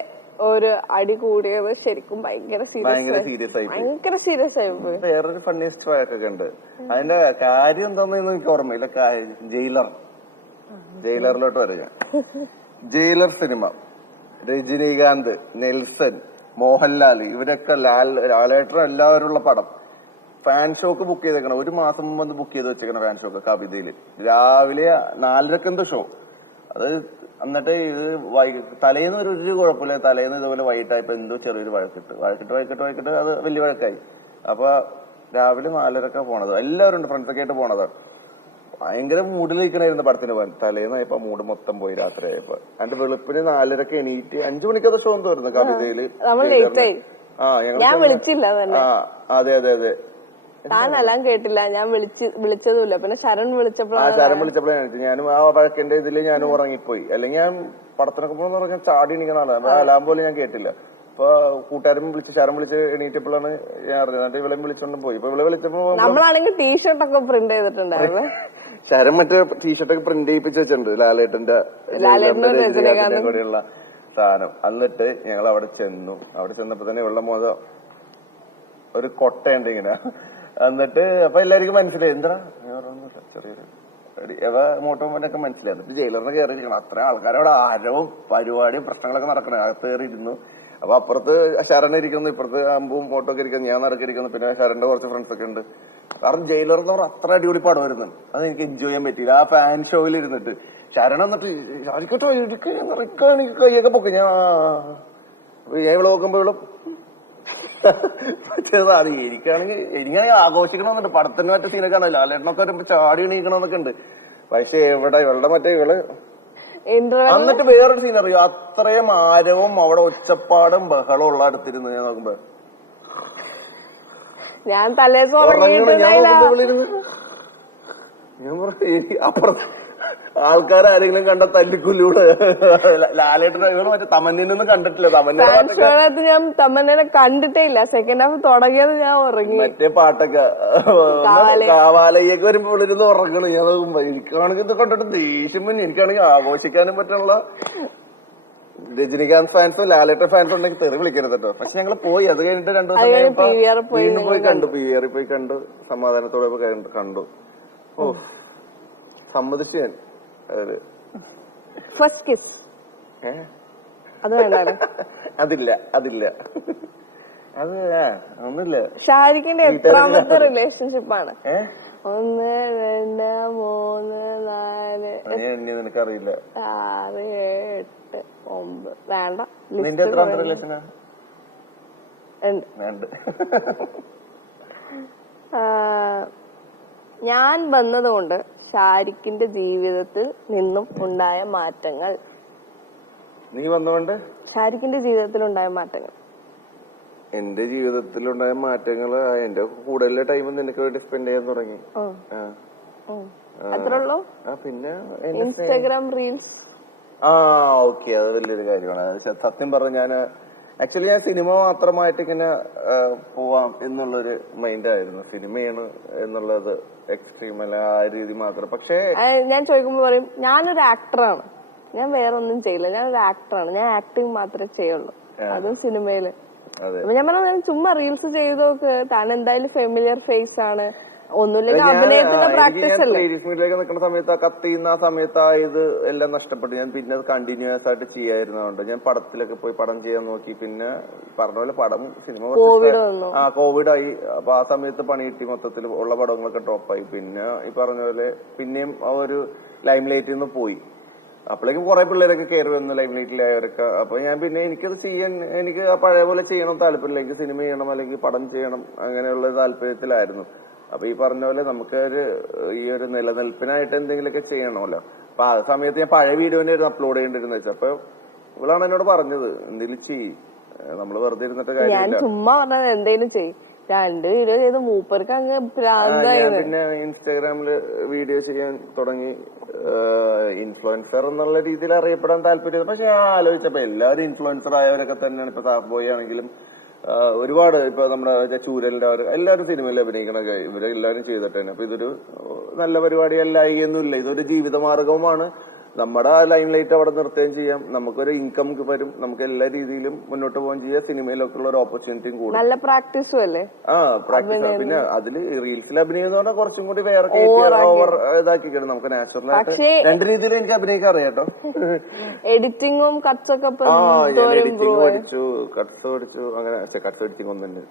ഒരു അടി കൂടിയത് ശരിക്കും ഭയങ്കര സീരിയസ് ആയി പോയി. വേറൊരു ഫണ്ണിയസ്റ്റ് വഴക്കൊക്കെ ഉണ്ട്. അതിന്റെ കാര്യം എന്താണെന്ന് എനിക്ക് ഓർമ്മയില്ല. ജയിലറിലോട്ട് വരിക. Jailer cinema, Rajinikanth, Nelson, Mohanlal, ഇവരൊക്കെ ലാലേട്ടനും എല്ലാവരും ഉള്ള പടം. ഫാൻ ഷോക്ക് ബുക്ക് ചെയ്തേക്കണം. ഒരു മാസം മുമ്പ് ബുക്ക് ചെയ്ത് വെച്ചേക്കണം ഫാൻ ഷോക്ക് കവിതയില്. രാവിലെ 4:30 എന്തോ ഷോ. അത് എന്നിട്ട് ഇത് തലേന്ന് ഒരു കുഴപ്പമില്ല. തലേന്ന് ഇതുപോലെ വൈകിട്ടായപ്പോ എന്തോ ചെറിയൊരു വഴക്കിട്ട് അത് വലിയ വഴക്കായി. അപ്പൊ രാവിലെ 4:30 പോണത്. എല്ലാവരും ഉണ്ട്, ഫ്രണ്ട്സൊക്കെ ആയിട്ട് പോണതാണ്. ഭയങ്കര മൂഡിലിരിക്കണായിരുന്നു പടത്തിന് പോകാൻ. തലേന്നായപ്പോ മൂഡ് മൊത്തം പോയി. രാത്രി ആയപ്പോ അതിന്റെ വെളുപ്പിന് 4:30 എണീറ്റ് 5 മണിക്കത് ഷോ തോന്നുന്നു കവിതയില്. അതെ താനെല്ലാം കേട്ടില്ല, ഞാൻ വിളിച്ചതുമില്ല. പിന്നെ ശരൺ വിളിച്ചപ്പോഴാണ് ഞാനും ആ വഴക്കിന്റെ ഇതില് ഞാനും ഉറങ്ങിപ്പോയി. അല്ലെങ്കിൽ ഞാൻ പടത്തിനൊക്കെ പോകുന്ന പറഞ്ഞാൽ ചാടി എണീക്കണ അലാം പോലും ഞാൻ കേട്ടില്ല. അപ്പൊ കൂട്ടുകാരും ശരം വിളിച്ച് എണീറ്റപ്പോഴാണ് ഞാൻ അറിഞ്ഞത്. എന്നിട്ട് ഇവളെയും വിളിച്ചോണ്ടും പോയി. ഇപ്പൊ ഇവളെ വിളിച്ചപ്പോ നമ്മളാണെങ്കിൽ ടീഷർട്ടൊക്കെ പ്രിന്റ് ചെയ്തിട്ടുണ്ടായിരുന്നു. ശരം മറ്റേ ടീഷർട്ടൊക്കെ പ്രിന്റ് ചെയ്യിപ്പിച്ച് വെച്ചിട്ടുണ്ട് ലാലേട്ടന്റെ കൂടെയുള്ള സാധനം. എന്നിട്ട് ഞങ്ങൾ അവിടെ ചെന്നപ്പോ തന്നെ ഇവളുടെ മോദം ഒരു കൊട്ടയുണ്ട് ഇങ്ങനെ. എന്നിട്ട് അപ്പൊ എല്ലാവർക്കും മനസ്സിലായി എന്താ ചെറിയൊരു മോട്ടോമൊക്കെ മനസ്സിലായി. എന്നിട്ട് ജയിലറിന് കയറിയിരിക്കണം. അത്രയും ആൾക്കാരവിടെ ആരവും പരിപാടിയും പ്രശ്നങ്ങളൊക്കെ നടക്കണം. അകത്ത് കയറിയിരുന്നു. അപ്പൊ അപ്പുറത്ത് ശരൺ ഇരിക്കുന്നു, ഇപ്പുറത്ത് അമ്പും മോട്ടോ ഒക്കെ ഇരിക്കുന്നു, ഞാൻ നടക്കിരിക്കുന്നു. പിന്നെ ശരണിന്റെ കുറച്ച് ഫ്രണ്ട്സ് ഒക്കെ ഉണ്ട്. കാരണം ജയിലർ എന്ന് പറഞ്ഞാൽ അത്ര അടിപൊളി പടം വരുന്നുണ്ട്. അത് എനിക്ക് എൻജോയ് ചെയ്യാൻ പറ്റിയില്ല. ആ ഫാൻ ഷോയിൽ ഇരുന്നിട്ട് ശരൺ എന്നിട്ട് ശരിക്കട്ടോ എനിക്ക് കൈയൊക്കെ പൊക്കി. ഞാൻ ഇവിടെ നോക്കുമ്പോ ഇവിടെ ചെറുതാണ്. എനിക്കാണെങ്കിൽ ആഘോഷിക്കണമെന്നുണ്ട്. പടത്തിന് മറ്റേ സീനൊക്കെ ആണല്ലോ. ലാലേട്ടനൊക്കെ വരുമ്പോ ചാടി എണീക്കണമെന്നൊക്കെ ഉണ്ട്. പക്ഷെ ഇവളുടെ മറ്റേ എന്നിട്ട് വേറൊരു സീൻ അറിയോ, അത്രയും ആരവും അവിടെ ഒച്ചപ്പാടും ബഹളം ഉള്ള അടുത്തിരുന്ന് ഞാൻ നോക്കുമ്പോ ഞാൻ അപ്പുറം ആൾക്കാരെങ്കിലും കണ്ട തല്ലിക്കൊല്ലൂടെ. ലാലേട്ടൻ മറ്റേ തമന്നിനൊന്നും കണ്ടിട്ടില്ല. ഞാൻ തമന്നിനെ കണ്ടിട്ടേ ഇല്ല. സെക്കൻഡ് ഹാഫ് തുടങ്ങിയത് ഞാൻ ഉറങ്ങി. മറ്റേ പാട്ടൊക്കെ കാവാലയ്യൊക്കെ വരുമ്പോ വിളിരുന്ന് ഉറങ്ങണം. ഞാൻ നോക്കുമ്പോ എനിക്കാണെങ്കിൽ ഇത് കണ്ടിട്ട് ദേഷ്യം പിന്നെ എനിക്കാണെങ്കിൽ ആഘോഷിക്കാനും പറ്റുള്ള രജനീകാന്ത് ഫാൻസോ ലാലേട്ടൻ ഫാൻസോ ഉണ്ടെങ്കിൽ തെറി വിളിക്കരുത് കേട്ടോ. പക്ഷെ ഞങ്ങള് പോയി. അത് കഴിഞ്ഞിട്ട് 2 ദിവസം വീണ്ടും പോയി കണ്ടു. PVR പോയി കണ്ടു. സമാധാനത്തോടെ കണ്ടു. ഓ സമ്മതിച്ചു ഞാൻ. ഫസ്റ്റ് കിസ് അതില്ല അത് ഒന്നുമില്ല. ഷാരിഖിന്റെ എത്രാമത്തെ റിലേഷൻഷിപ്പാണ്? 1 2 3 4 നിനക്കറിയില്ല. 6 7 9 വേണ്ട. നിന്റെ എത്രാമത്തെ റിലേഷനാ? ഞാൻ വന്നതുകൊണ്ട് ഷാരിഖിന്റെ ജീവിതത്തിൽ നിന്നും ഉണ്ടായ മാറ്റങ്ങൾ. നീ വന്നുകൊണ്ട് ഷാരിഖിന്റെ ജീവിതത്തിൽ ഉണ്ടായ മാറ്റങ്ങൾ? എന്റെ ജീവിതത്തിലുണ്ടായ മാറ്റങ്ങള് എന്റെ കൂടുതൽ ടൈം നിനക്ക് വേണ്ടി സ്പെൻഡ് ചെയ്യാൻ തുടങ്ങി. അത്രയുള്ളൂ. പിന്നെ ഇൻസ്റ്റാഗ്രാം റീൽസ്. ഓക്കെ, അത് വലിയൊരു കാര്യമാണ്. സത്യം പറഞ്ഞ ഞാൻ ആക്ച്വലി ഞാൻ സിനിമ മാത്രമായിട്ട് ഇങ്ങനെ പോവാം എന്നുള്ളൊരു മൈൻഡായിരുന്നു. സിനിമയാണ് എന്നുള്ളത് എക്സ്ട്രീം അല്ല, ആ രീതി മാത്രം. പക്ഷേ ഞാൻ ചോദിക്കുമ്പോ പറയും ഞാനൊരു ആക്ടറാണ്. ഞാൻ വേറെ ഒന്നും ചെയ്യില്ല. ഞാൻ ഒരു ആക്ടറാണ്. ഞാൻ ആക്ടിങ് മാത്രമേ ചെയ്യുള്ളൂ, അതും സിനിമയില്. അപ്പൊ ഞാൻ പറഞ്ഞു ചുമ്മാ റീൽസ് ചെയ്ത് നോക്ക്, താൻ എന്തായാലും ഫെമിലിയർ ഫേസ് ആണ്, ഒന്നുമില്ലെങ്കിൽ അഭിനയത്തിന്റെ പ്രാക്ടീസ് അല്ലേ. സീരീസിലേക്ക് നിൽക്കുന്ന സമയത്ത് ആ കത്തിയുന്ന ആ സമയത്ത് ആ ഇത് എല്ലാം നഷ്ടപ്പെട്ടു. ഞാൻ പിന്നെ അത് കണ്ടിന്യൂസ് ആയിട്ട് ചെയ്യായിരുന്നതുകൊണ്ട് ഞാൻ പടത്തിലൊക്കെ പോയി പടം ചെയ്യാൻ നോക്കി. പിന്നെ പറഞ്ഞ പോലെ പടം സിനിമ കോവിഡ് ആയി. അപ്പൊ ആ സമയത്ത് പണി കിട്ടി, മൊത്തത്തിൽ ഉള്ള പടങ്ങളൊക്കെ ഡ്രോപ്പായി. പിന്നെ ഈ പറഞ്ഞ പോലെ പിന്നെയും ആ ഒരു ലൈം ലൈറ്റിൽ നിന്ന് പോയി. അപ്പോഴേക്കും കുറെ പിള്ളേരൊക്കെ കയറി വന്നു, ലൈം ലൈറ്റിലായവരൊക്കെ. അപ്പൊ ഞാൻ പിന്നെ എനിക്കത് ചെയ്യാൻ, എനിക്ക് ആ പഴയ പോലെ ചെയ്യണം താല്പര്യമില്ല. എനിക്ക് സിനിമ ചെയ്യണം അല്ലെങ്കിൽ പടം ചെയ്യണം അങ്ങനെയുള്ള താല്പര്യത്തിലായിരുന്നു. അപ്പൊ ഈ പറഞ്ഞ പോലെ നമുക്ക് ഈ ഒരു നിലനിൽപ്പിനായിട്ട് എന്തെങ്കിലുമൊക്കെ ചെയ്യണമല്ലോ. അപ്പൊ ആ സമയത്ത് ഞാൻ പഴയ വീഡിയോനെ അപ്ലോഡ് ചെയ്യേണ്ടിരുന്ന വെച്ചാൽ അപ്പൊ ഇവളാണ് എന്നോട് പറഞ്ഞത് എന്തെങ്കിലും ചെയ്യ്, നമ്മള് വെറുതെ ഇരുന്നിട്ട് കാര്യമില്ല. ചുമ്മാ പറഞ്ഞത് എന്തെങ്കിലും ചെയ്യും. 2 വീഡിയോ ചെയ്ത് മൂപ്പർക്ക് അങ്ങ് പിന്നെ ഇൻസ്റ്റാഗ്രാമില് വീഡിയോ ചെയ്യാൻ തുടങ്ങി. ഇൻഫ്ലുവൻസർ എന്നുള്ള രീതിയിൽ അറിയപ്പെടാൻ താല്പര്യം. പക്ഷെ ഞാൻ ആലോചിച്ചപ്പോ എല്ലാവരും ഇൻഫ്ലുവൻസർ ആയവരൊക്കെ തന്നെയാണ്. ഇപ്പൊ സാഫ് ബോയ് ആണെങ്കിലും ഒരുപാട് ഇപ്പൊ നമ്മുടെ ചൂരലിന്റെ അവർ എല്ലാവരും സിനിമയിൽ അഭിനയിക്കണൊക്കെ ഇവരെല്ലാവരും ചെയ്തിട്ട് തന്നെ. അപ്പൊ ഇതൊരു നല്ല പരിപാടിയല്ല ഒന്നുമില്ല, ഇതൊരു ജീവിതമാർഗവുമാണ്. നമ്മുടെ ആ ലൈം ലൈറ്റ് അവിടെ നിർത്തുകയും ചെയ്യാം, നമുക്കൊരു ഇൻകം വരും, നമുക്ക് എല്ലാ രീതിയിലും മുന്നോട്ട് പോവുകയും ചെയ്യാം. സിനിമയിലൊക്കെ ഉള്ള ഒരു ഓപ്പർച്യൂണിറ്റിയും കൂടും. നല്ല പ്രാക്ടീസും അല്ലേ. പ്രാക്ടീസ്. പിന്നെ അതില് റീൽസിൽ അഭിനയിക്കുന്ന പറഞ്ഞാൽ കുറച്ചും കൂടി വേറെ ഓവർ ഇതാക്കിക്കണം. നമുക്ക് നാച്ചുറൽ ആയിട്ട് 2 രീതിയിലും എനിക്ക് അഭിനയിക്കാൻ അറിയാട്ടോ. എഡിറ്റിംഗും കട്ട്സ് ഒക്കെ എഡിറ്റിംഗ് പഠിച്ചു, കട്ട്സ് പഠിച്ചു. അങ്ങനെ കട്ട്സ് എഡിറ്റിംഗ് ഒന്നും തന്നെ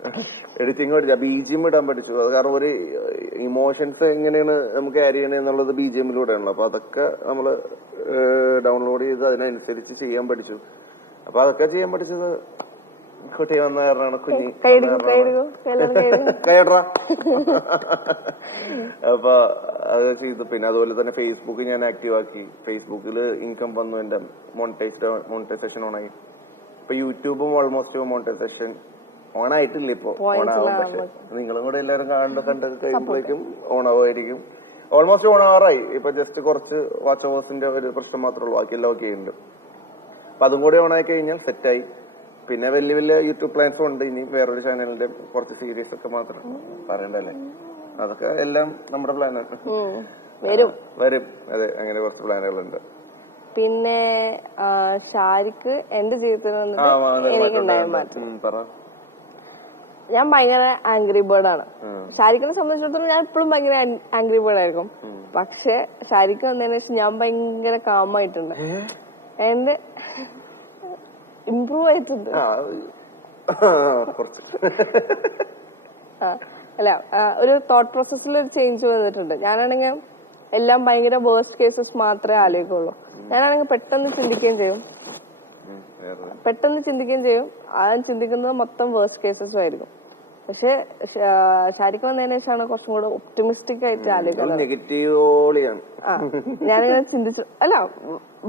എഡിറ്റിംഗ് പഠിച്ചു. BGM ഇടാൻ പഠിച്ചു. അത് കാരണം ഒരു ഇമോഷൻസ് എങ്ങനെയാണ് നമുക്ക് ക്യാരി ചെയ്യണെന്നുള്ളത് BGMലൂടെയാണല്ലോ. അപ്പൊ അതൊക്കെ നമ്മള് ഡൗൺലോഡ് ചെയ്ത് അതിനനുസരിച്ച് ചെയ്യാൻ പഠിച്ചു. അപ്പൊ അതൊക്കെ ചെയ്യാൻ പഠിച്ചത് കുട്ടി വന്ന കാരണമാണ്. കുഞ്ഞി കയറാ. അപ്പൊ അത് ചെയ്തു. പിന്നെ അതുപോലെ തന്നെ ഫേസ്ബുക്ക് ഞാൻ ആക്റ്റീവ് ആക്കി. ഫേസ്ബുക്കിൽ ഇൻകം വന്നു, എന്റെ മോണിറ്റൈസേഷൻ ഓണായി. ഇപ്പൊ യൂട്യൂബും ഓൾമോസ്റ്റ് മോണിറ്റൈസേഷൻ ഓണായിട്ടില്ല. ഇപ്പൊ ഓണാവും. പക്ഷെ നിങ്ങളും കൂടെ എല്ലാവരും കണ്ട് കഴിയുമ്പോഴേക്കും ഓണാവുമായിരിക്കും. ഓൾമോസ്റ്റ് ഓണാവാറായി. ഇപ്പൊ ജസ്റ്റ് കുറച്ച് വാച്ച് അവേഴ്സിന്റെ ഒരു പ്രശ്നം മാത്രമേ ഉള്ളൂ, ബാക്കിയെല്ലാം ഒക്കെ ഉണ്ട്. അപ്പൊ അതും കൂടി ഓണായി കഴിഞ്ഞാൽ സെറ്റായി. പിന്നെ വലിയ വലിയ യൂട്യൂബ് പ്ലാൻസും ഉണ്ട്. ഇനി വേറൊരു ചാനലിന്റെ കുറച്ച് സീരീസ് ഒക്കെ മാത്രം പറയണ്ടല്ലേ. അതൊക്കെ എല്ലാം നമ്മുടെ പ്ലാനാണ്. വരും. അതെ, അങ്ങനെ കുറച്ച് പ്ലാനുകളുണ്ട്. പിന്നെ ഷാരിക്ക് എന്റെ ജീവിതത്തിൽ എനിക്കുണ്ടായ മാറ്റം, ഞാൻ ഭയങ്കര ആംഗ്രി ബേർഡ് ആണ്. ഷാരിഖിനെ സംബന്ധിച്ചിടത്തോളം ഞാൻ എപ്പോഴും ഭയങ്കര ആംഗ്രി ബേർഡ് ആയിരിക്കും. പക്ഷെ ഷാരിഖ് വന്നതിന് ശേഷം ഞാൻ ഭയങ്കര കാമായിട്ടുണ്ട്. എന്റെ ഇംപ്രൂവ് ആയിട്ടുണ്ട്. അല്ല, ഒരു തോട്ട് പ്രോസസ്സിൽ ഒരു ചേഞ്ച് വന്നിട്ടുണ്ട്. ഞാനാണെങ്കിൽ എല്ലാം ഭയങ്കര വേർസ്റ്റ് കേസസ് മാത്രമേ ആലോചിക്കുള്ളൂ. ഞാനാണെങ്കിൽ പെട്ടെന്ന് ചിന്തിക്കുകയും ചെയ്യും. ഞാൻ ചിന്തിക്കുന്നത് മൊത്തം വേർസ്റ്റ് കേസസും ആയിരിക്കും. പക്ഷെ ഷാരിഖ് വന്നതിന് ശേഷമാണ് കുറച്ചും കൂടെ ഒപ്റ്റിമിസ്റ്റിക് ആയിട്ട് ആലോചിക്കുന്നത്. ഞാനിങ്ങനെ ചിന്തിച്ചു, അല്ല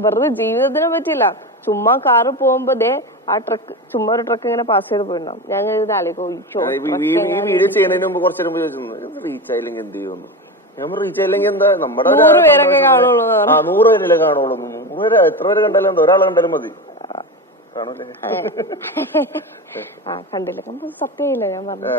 വെറുതെ ജീവിതത്തിനെ പറ്റിയില്ല, ചുമ്മാ കാറ് പോകുമ്പോ ആ ട്രക്ക് ചുമ്മാ ഒരു ട്രക്ക് ഇങ്ങനെ പാസ് ചെയ്ത് പോയിട്ടുണ്ടാവും. ഞാൻ ഇങ്ങനെ ഇത് ആലോചിക്കും, വീഡിയോ ചെയ്യുന്നതിന് മുമ്പ് കുറച്ചു റീച്ച് ആയില്ലെങ്കിൽ എന്ത് ചെയ്യുന്നു. ഞാൻ റീച്ച് ആയില്ലെങ്കിൽ എന്താ, നമ്മുടെ 100 പേരൊക്കെ കാണുള്ളൂ. 100 പേരല്ലേ കാണുള്ളൂ. 100 പേര് എത്ര പേര് കണ്ടാലും എന്താ, ഒരാളെ കണ്ടാലും മതി. കണ്ടില്ല, സത്യമില്ല ഞാൻ പറഞ്ഞു.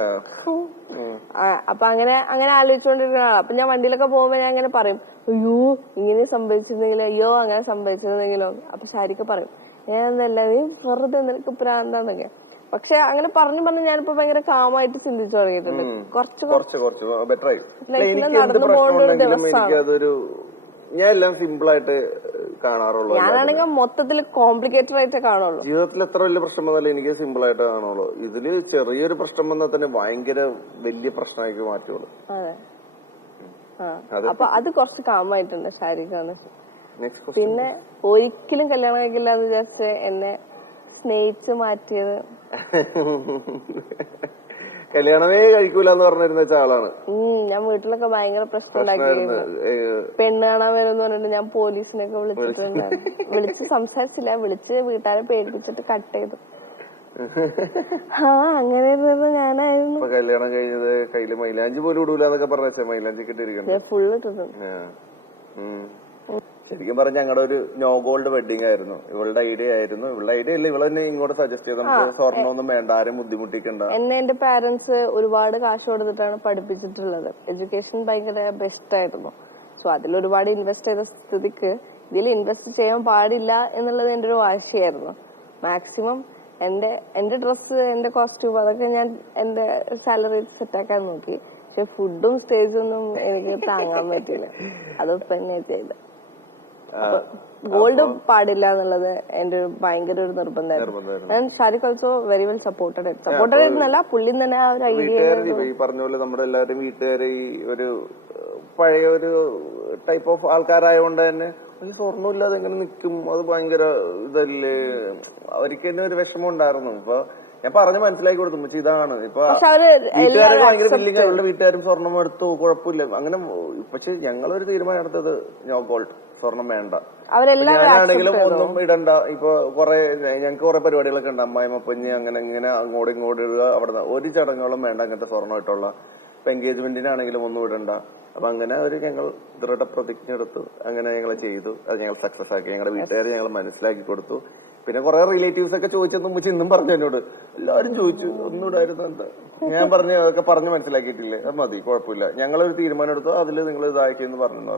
അപ്പൊ അങ്ങനെ ആലോചിച്ചുകൊണ്ടിരിക്കുന്ന ആളാ. അപ്പൊ ഞാൻ വണ്ടിയിലൊക്കെ പോകുമ്പോ ഞാൻ അങ്ങനെ പറയും, അയ്യോ ഇങ്ങനെ സംഭവിച്ചിരുന്നെങ്കിലോ, അയ്യോ അങ്ങനെ സംഭവിച്ചിരുന്നെങ്കിലോ. അപ്പൊ ഷാരിഖ് പറയും, ഞാൻ എന്നല്ല നീ വെറുതെ നിനക്ക് പ്രാന്താന്നൊക്കെ. പക്ഷെ അങ്ങനെ പറഞ്ഞു ഞാനിപ്പോ ഭയങ്കര കാമായിട്ട് ചിന്തിച്ചു തുടങ്ങിയിട്ടുണ്ട്. കുറച്ച് നടന്നു പോകേണ്ട ഒരു ദിവസമാണ്. ഞാൻ എല്ലാം സിമ്പിൾ ആയിട്ട് കാണാറുള്ളൂ. ഞാനാണെങ്കിൽ മൊത്തത്തിൽ കോംപ്ലിക്കേറ്റഡ് ആയിട്ട് കാണുള്ളൂ. ജീവിതത്തിൽ എത്ര വലിയ പ്രശ്നം വന്നാലും എനിക്ക് സിമ്പിൾ ആയിട്ട് കാണുള്ളൂ. ഇതില് ചെറിയൊരു പ്രശ്നം വന്നാൽ തന്നെ ഭയങ്കര വലിയ പ്രശ്നമാക്കി മാറ്റുള്ളൂ. അതെ, അപ്പൊ അത് കുറച്ച് കാമായിട്ടുണ്ട് ഷാരിഖാണ്. പിന്നെ ഒരിക്കലും കല്യാണം കഴിക്കില്ല എന്ന് വിചാരിച്ച് എന്നെ സ്നേഹിച്ച് മാറ്റിയത് കല്യാണമേ കഴിക്കൂല എന്ന് പറഞ്ഞിരുന്ന ആളാണ്. ഞാൻ വീട്ടിലൊക്കെ ഭയങ്കര പ്രശ്നം ഉണ്ടാക്കിയിരുന്നു. പെണ്ണ് കാണാൻ വരുമെന്ന് പറഞ്ഞിട്ട് ഞാൻ പോലീസിനൊക്കെ വിളിച്ചിട്ടുണ്ടായിരുന്നു. വിളിച്ച് സംസാരിച്ചില്ല, വിളിച്ച് വീട്ടുകാരെ പേടിപ്പിച്ചിട്ട് കട്ട് ചെയ്തു. അങ്ങനെ ഞാനായിരുന്നു. കല്യാണം കഴിഞ്ഞത് കയ്യില് മൈലാഞ്ചി പോലും ഇടൂല എന്നൊക്കെ പറഞ്ഞ മൈലാഞ്ചി കിട്ടിയിരിക്കുന്നത് ഫുള്ള് ഇട്ടിട്ടുണ്ട്. ശരിക്കും പറഞ്ഞ ഞങ്ങളുടെ ഒരു നോ ഗോൾഡ് വെഡിങ് ആയിരുന്നു. ഇവളുടെ ഐഡിയ ആയിരുന്നു. ഇവളുടെ ഐഡിയ അല്ല, ഇവള് തന്നെ ഇങ്ങോട്ട് സജസ്റ്റ് ചെയ്ത് നമുക്ക് സ്വർണ്ണമൊന്നും വേണ്ട, ആരും ബുദ്ധിമുട്ടിക്കണ്ട. എന്റെ പാരന്റ്സ് ഒരുപാട് കാശ് കൊടുത്തിട്ടാണ് പഠിപ്പിച്ചിട്ടുള്ളത്. എഡ്യൂക്കേഷൻ ഭയങ്കര ബെസ്റ്റ് ആയിരുന്നു. സോ അതിലൊരുപാട് ഇൻവെസ്റ്റ് ചെയ്ത സ്ഥിതിക്ക് ഇതിൽ ഇൻവെസ്റ്റ് ചെയ്യാൻ പാടില്ല എന്നുള്ളത് എന്റെ ഒരു വാശിയായിരുന്നു. മാക്സിമം എന്റെ ഡ്രസ്സ്, എന്റെ കോസ്റ്റ്യൂം അതൊക്കെ ഞാൻ എന്റെ സാലറി സെറ്റാക്കാൻ നോക്കി. പക്ഷെ ഫുഡും സ്റ്റേജൊന്നും എനിക്ക് താങ്ങാൻ പറ്റില്ല. അതൊക്കെ തന്നെ ചെയ്ത്. ഗോൾഡ് പാടില്ല എന്നുള്ളത് എന്റെ ഭയങ്കര ഒരു നിർബന്ധമായിരുന്നു. Shariq also very well supported എന്നല്ല, പുള്ളി തന്നെ ആ ഒരു ഐഡിയ. ഈ പറഞ്ഞ പോലെ നമ്മുടെ എല്ലാവരും വീട്ടുകാരെ ഈ ഒരു പഴയ ഒരു ടൈപ്പ് ഓഫ് ആൾക്കാരായതുകൊണ്ട് തന്നെ ഈ സ്വർണ്ണം ഇല്ലാതെ എങ്ങനെ നിൽക്കും, അത് ഭയങ്കര ഇതല്ലേ, അവർക്ക് തന്നെ ഒരു വിഷമം ഉണ്ടായിരുന്നു. ഇപ്പൊ ഞാൻ പറഞ്ഞ് മനസ്സിലാക്കി കൊടുത്തു, പക്ഷെ ഇതാണ് ഇപ്പൊ വീട്ടുകാരൊക്കെ ഭയങ്കര ബില്ലിങ്, അവരുടെ വീട്ടുകാരും സ്വർണം എടുത്തു, കുഴപ്പമില്ല അങ്ങനെ. പക്ഷെ ഞങ്ങളൊരു തീരുമാനം എടുത്തത് നോ ഗോൾഡ്, സ്വർണം വേണ്ട. ഞാനാണെങ്കിലും ഒന്നും ഇടണ്ട. ഇപ്പൊ ഞങ്ങൾക്ക് കുറെ പരിപാടികളൊക്കെ ഉണ്ട്, അമ്മായിമപ്പഞ്ഞ് അങ്ങനെ ഇങ്ങനെ അങ്ങോട്ടും ഇങ്ങോട്ടും ഇടുക, അവിടെ ഒരു ചടങ്ങുകളും വേണ്ട അങ്ങനത്തെ സ്വർണ്ണമായിട്ടുള്ള. ഇപ്പൊ എൻഗേജ്മെന്റിനാണെങ്കിലും ഒന്നും ഇടണ്ട. അപ്പൊ അങ്ങനെ ഞങ്ങൾ ദൃഢപ്രതിജ്ഞ എടുത്തു, അങ്ങനെ ഞങ്ങൾ ചെയ്തു. അത് ഞങ്ങൾ സക്സസ് ആക്കി. ഞങ്ങളുടെ വീട്ടുകാരെ ഞങ്ങൾ മനസ്സിലാക്കി കൊടുത്തു. പിന്നെ കുറെ റിലേറ്റീവ്സ് ഒക്കെ ചോദിച്ചെന്നും ഇന്നും പറഞ്ഞു എന്നോട്, എല്ലാവരും ചോദിച്ചു ഒന്നും ഇടായിരുന്നു എന്താ. ഞാൻ പറഞ്ഞു അതൊക്കെ പറഞ്ഞ് മനസ്സിലാക്കിയിട്ടില്ലേ, അത് മതി, കുഴപ്പമില്ല, ഞങ്ങളൊരു തീരുമാനം എടുത്തു, അതില് നിങ്ങൾ ഇതാക്കിയെന്ന് പറഞ്ഞു.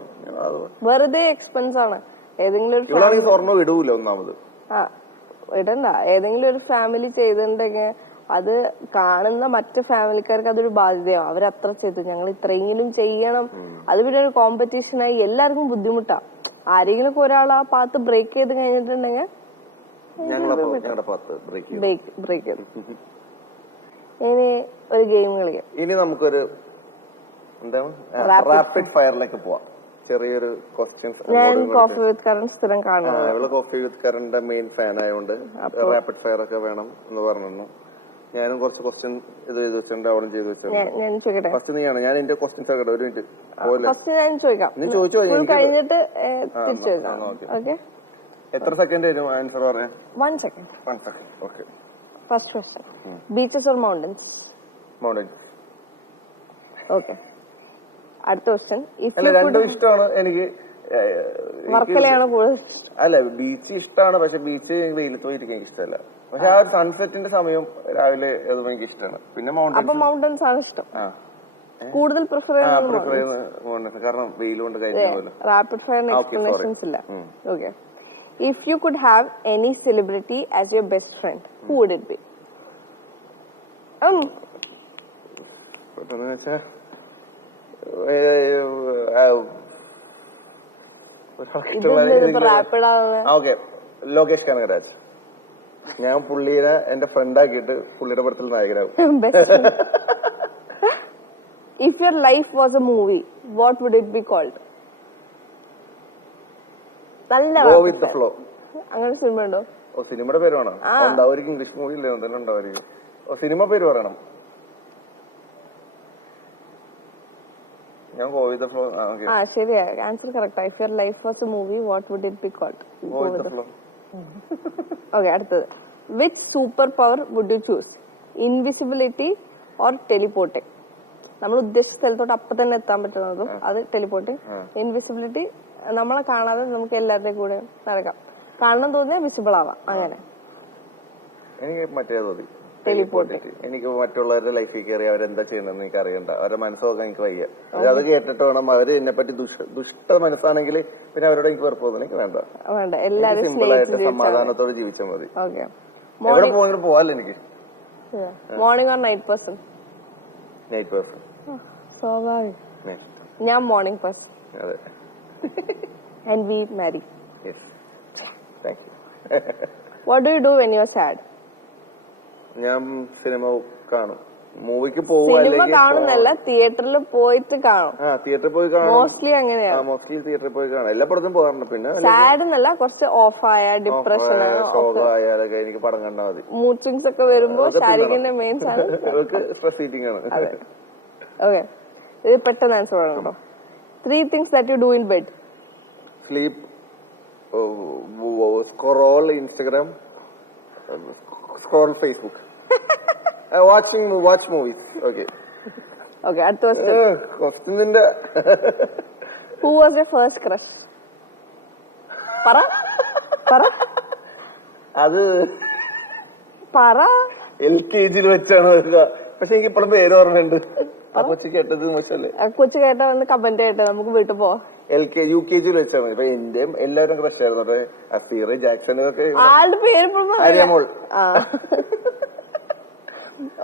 വെറുതെ എക്സ്പെൻസ് ആണ്. ഏതെങ്കിലും ഇവളാണെങ്കിൽ സ്വർണ്ണം ഇടൂല ഒന്നാമത്. ഇടണ്ട. ഏതെങ്കിലും ഒരു ഫാമിലി ചെയ്തിട്ടുണ്ടെങ്കിൽ അത് കാണുന്ന മറ്റു ഫാമിലിക്കാർക്ക് അതൊരു ബാധ്യതയോ, അവരത്ര ചെയ്തു, ഞങ്ങൾ ഇത്രയെങ്കിലും ചെയ്യണം. അത് പിന്നെ ഒരു കോമ്പറ്റീഷനായി എല്ലാവർക്കും ബുദ്ധിമുട്ടാ. ആരെങ്കിലും ഒരാൾ ആ പാത്ത് ബ്രേക്ക് ചെയ്ത് കഴിഞ്ഞിട്ടുണ്ടെങ്കിൽ ബ്രേക്ക് ചെയ്തു. ഇനി ഒരു ഗെയിം കളിക്കാം. ഇനി നമുക്കൊരു റാപ്പിഡ് ഫയറിലേക്ക് പോവാം. ചെറിയൊരു ക്വസ്റ്റ്യൻസ്. ഞാൻ കോഫി വിത്ത് കരൺ സ്ഥിരം കാണുന്നു. ഇവള് കോഫി വിത്ത് കരണിന്റെ മെയിൻ ഫാൻ ആയതുകൊണ്ട് റാപ്പിഡ് ഫയർ ഒക്കെ വേണം എന്ന് പറഞ്ഞു. ഞാനും കുറച്ച് ക്വസ്റ്റ്യൻ ഇത് ചെയ്ത് വെച്ചിട്ടുണ്ട്, അവളും ചെയ്ത് വെച്ചിട്ടുണ്ട്. ഫസ്റ്റ് നീയാണ്. ഞാൻ എന്റെ ക്വസ്റ്റ്യൻസ് ആക്കട്ടെ, ഒരു മിനിറ്റ്. ഞാൻ ചോദിക്കാം, നീ ചോദിച്ചോ, കഴിഞ്ഞിട്ട് തിരിച്ചു ചോദിക്കാം. ഓക്കെ, എത്ര സെക്കൻഡ് വരും ആൻസർ പറയാൻ? 1 second. 1 second. Okay. First question. Beaches or mountains? Mountains. Okay. അടുത്ത ക്വസ്റ്റ്യൻ. രണ്ടും ഇഷ്ടമാണ് എനിക്ക്. വർക്കലയാണ് കൂടുതൽ. അല്ല, ബീച്ച് ഇഷ്ടമാണ്. പക്ഷെ ബീച്ച് വെയിലത്ത് പോയിരിക്കാൻ എനിക്ക് ഇഷ്ടമല്ല. പക്ഷെ ആ സൺസെറ്റിന്റെ സമയം രാവിലെ അതും എനിക്ക് ഇഷ്ടമാണ്. പിന്നെ മൗണ്ടൻസ് ആണ് ഇഷ്ടം. കൂടുതൽ പ്രിഫർ ചെയ്യുന്നത് കാരണം വെയിൽ കൊണ്ട് കഴിഞ്ഞ റാപ്പിഡ് ഫയറിന് എക്സ്പ്ലനേഷൻസ് ഇല്ല. Okay. If you could have any celebrity as your best friend, who would it be? Okay, Lokesh Kanagaraj. ഞാൻ പുള്ളിയെ എന്റെ ഫ്രണ്ട് ആക്കിയിട്ട് പുള്ളിയുടെ പടത്തിൽ നായകനാവും. If your life was a movie, what would it be called? Go with the flow. അങ്ങനെ cinema ഉണ്ടോ? ഓ, സിനിമയുടെ പേര് വേണം. ഉണ്ടാവും, ഇംഗ്ലീഷ് മൂവി ഇല്ലേ, തന്നെ ഉണ്ടാവും. ഓ, സിനിമ പേര് പറയണം. ഞാൻ Go with the flow. ശരിയാ, answer correct. If your life was a movie, what would it be called? Go with the flow. Okay, അടുത്തത്. Which super power would you choose? Invisibility or teleporting? നമ്മൾ ഉദ്ദേശിച്ച സ്ഥലത്തോട്ട് അപ്പൊ തന്നെ എത്താൻ പറ്റുന്നതും അത് ടെലിപ്പോർട്ടിങ്. ഇൻവിസിബിലിറ്റി, നമ്മളെ കാണാതെ നമുക്ക് എല്ലാവരുടെയും കൂടെ നടക്കാം. കാണണം തോന്നിയാൽ വിസിബിൾ ആവാം. അങ്ങനെ എനിക്ക് മറ്റേ തോന്നി ടെലിപ്പോർട്ടിങ്. എനിക്ക് മറ്റുള്ളവരുടെ ലൈഫിൽ കയറി അവരെന്താ ചെയ്യുന്നതെന്ന് എനിക്ക് അറിയണ്ട. അവരുടെ മനസ്സൊക്കെ എനിക്ക് വയ്യ. അത് കേട്ടിട്ട് വേണം. അവര് എന്നെ പറ്റി ദുഷ്ട മനസ്സാണെങ്കിൽ പിന്നെ അവരോട് എനിക്ക് വെറുപ്പ് തോന്നുന്നു. എനിക്ക് വേണ്ട. എല്ലാവരും സിമ്പിൾ ആയിട്ട് സമാധാനത്തോടെ ജീവിച്ചാൽ മതി. എവിടെ പോയെങ്കിലും പോവാല്ലോ എനിക്ക്. Morning or night person? Night person. സ്വാഭാവികം. ഞാൻ മോർണിംഗ് പേഴ്സൺ. അതെ. And we marry. Yes. Thank you. What do you do when you are sad? ഞാൻ സിനിമ കാണും. മൂവിക്ക് പോകും. സിനിമ കാണുന്നല്ല, തിയേറ്ററിൽ പോയിട്ട് കാണും. തിയേറ്ററിൽ പോയി കാണും. മോസ്റ്റ്ലി അങ്ങനെയാണ്. മോസ്റ്റ്ലി തിയേറ്ററിൽ പോയി കാണും. എല്ലാ പടത്തും പോകാറുണ്ട്. പിന്നെ സാഡ് എന്നല്ല, കുറച്ച് ഓഫായ ഡിപ്രഷൻ ആയാലൊക്കെ എനിക്ക് പടം കണ്ടാൽ മതി. മൂഡ് സ്വിങ്സ് ഒക്കെ വരുമ്പോ ശാരീരികന്റെ മെയിൻ സാധനം സ്ട്രെസ് ഈറ്റിംഗ് ആണ്. ഓക്കെ, ഇത് പെട്ടെന്ന് ആൻസർ പറയണോ? 3 things that you do in bed. Sleep, scroll Instagram, scroll Facebook, watch movies. Okay. Okay, അടുത്ത question. Who was your first crush? പറ. അത് LKG വെച്ചാണ് വരിക. പക്ഷെ എനിക്ക് ഇപ്പോഴും പേര് ഓർമ്മയുണ്ട്. ആ കൊച്ചു കേട്ടത് മോശമല്ലേ? കൊച്ചു കേട്ട വന്ന് കമന്റ് കേട്ടെ, നമുക്ക് വീട്ടിൽ പോവാം. UKG വെച്ചാണ്. ഇപ്പൊ എന്റെയും എല്ലാവരും ക്രഷ് ആയിരുന്നു. അസീർ, ജാക്സൺ, ഇതൊക്കെ ആളുടെ പേര് ഇപ്പോഴും അറിയാമോൾ.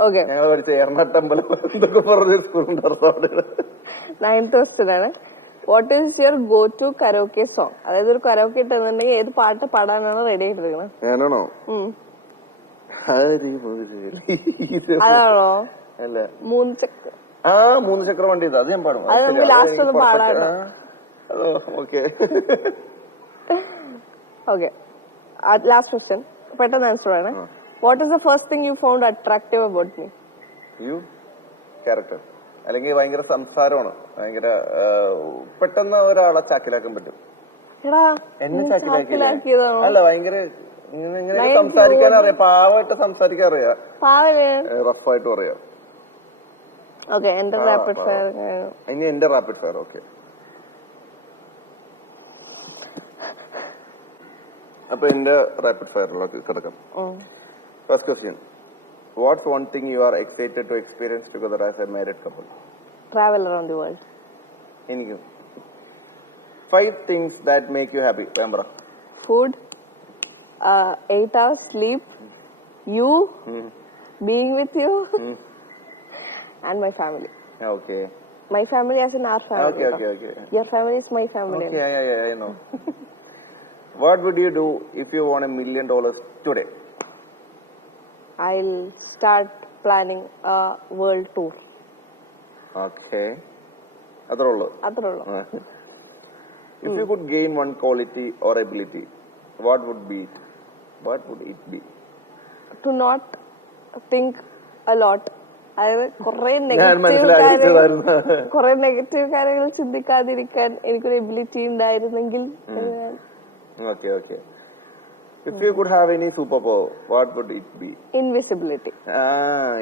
ഓക്കെ, ഞങ്ങൾ പഠിച്ച എറണാട്ടമ്പലം എന്തൊക്കെ പറഞ്ഞ സ്കൂളുണ്ടായിരുന്നു. 9th ക്വസ്റ്റ്യൻ ആണ്. What is your go to karaoke song? അതായത് ഒരു കരോക്കെ ഇട്ടുന്നുണ്ടെങ്കിൽ ഏത് പാട്ട് പാടാനാണ് റെഡി ആയിട്ടിരിക്കുന്നത്? ഞാനാണോ? അതാണോ? അല്ല, 3 ചക്ര. 3 ചക്ര വണ്ടി. അത് ഞാൻ പാടും. അത് നമുക്ക് ലാസ്റ്റ് ഒന്ന് പാടാട്ടോ. ഓക്കെ ഓക്കെ, ലാസ്റ്റ് ക്വസ്റ്റ്യൻ, പെട്ടെന്ന് ആൻസർ ആണ്. What is the first thing you found attractive about me? You character, അല്ലെങ്കിൽ ഭയങ്കര സംസാരമാണ്. ഭയങ്കര പെട്ടെന്ന് ഒരാളെ ചാക്കിലാക്കാൻ പറ്റും. എന്നെ ചാക്കിലാക്കിയതാണോ? അല്ല, ഭയങ്കര ഇങ്ങനെ സംസാരിക്കാൻ അറിയാം. പാവമായിട്ട് സംസാരിക്കാൻ അറിയാം. റഫായിട്ട് പറയാം. ഓക്കെ, എന്റെ റാപ്പിഡ് ഫയർ. ഇനി എന്റെ റാപ്പിഡ് ഫയർ. ഓക്കെ, അപ്പൊ എന്റെ റാപ്പിഡ് ഫയറിലേക്ക് കിടക്കാം. First question, what's one thing you are excited to experience together as a married couple? Travel around the world. എനിക്ക് 5 things that make you happy. Remember, food, 8 hours sleep, you, being with you, and my family. Okay. My family as in our family. Okay. Your family is my family. Okay, yeah, I know. What would you do if you won $1 million today? I'll start planning a world tour. Okay. അത്രേ ഉള്ളൂ. If you could gain one quality or ability, what would it be? To not think a lot. അതായത് കുറെ negative കാര്യങ്ങൾ ചിന്തിക്കാതിരിക്കാൻ എനിക്കൊരു ability ഉണ്ടായിരുന്നെങ്കിൽ. Okay. If you could have any superpower, what would it be? Invisibility.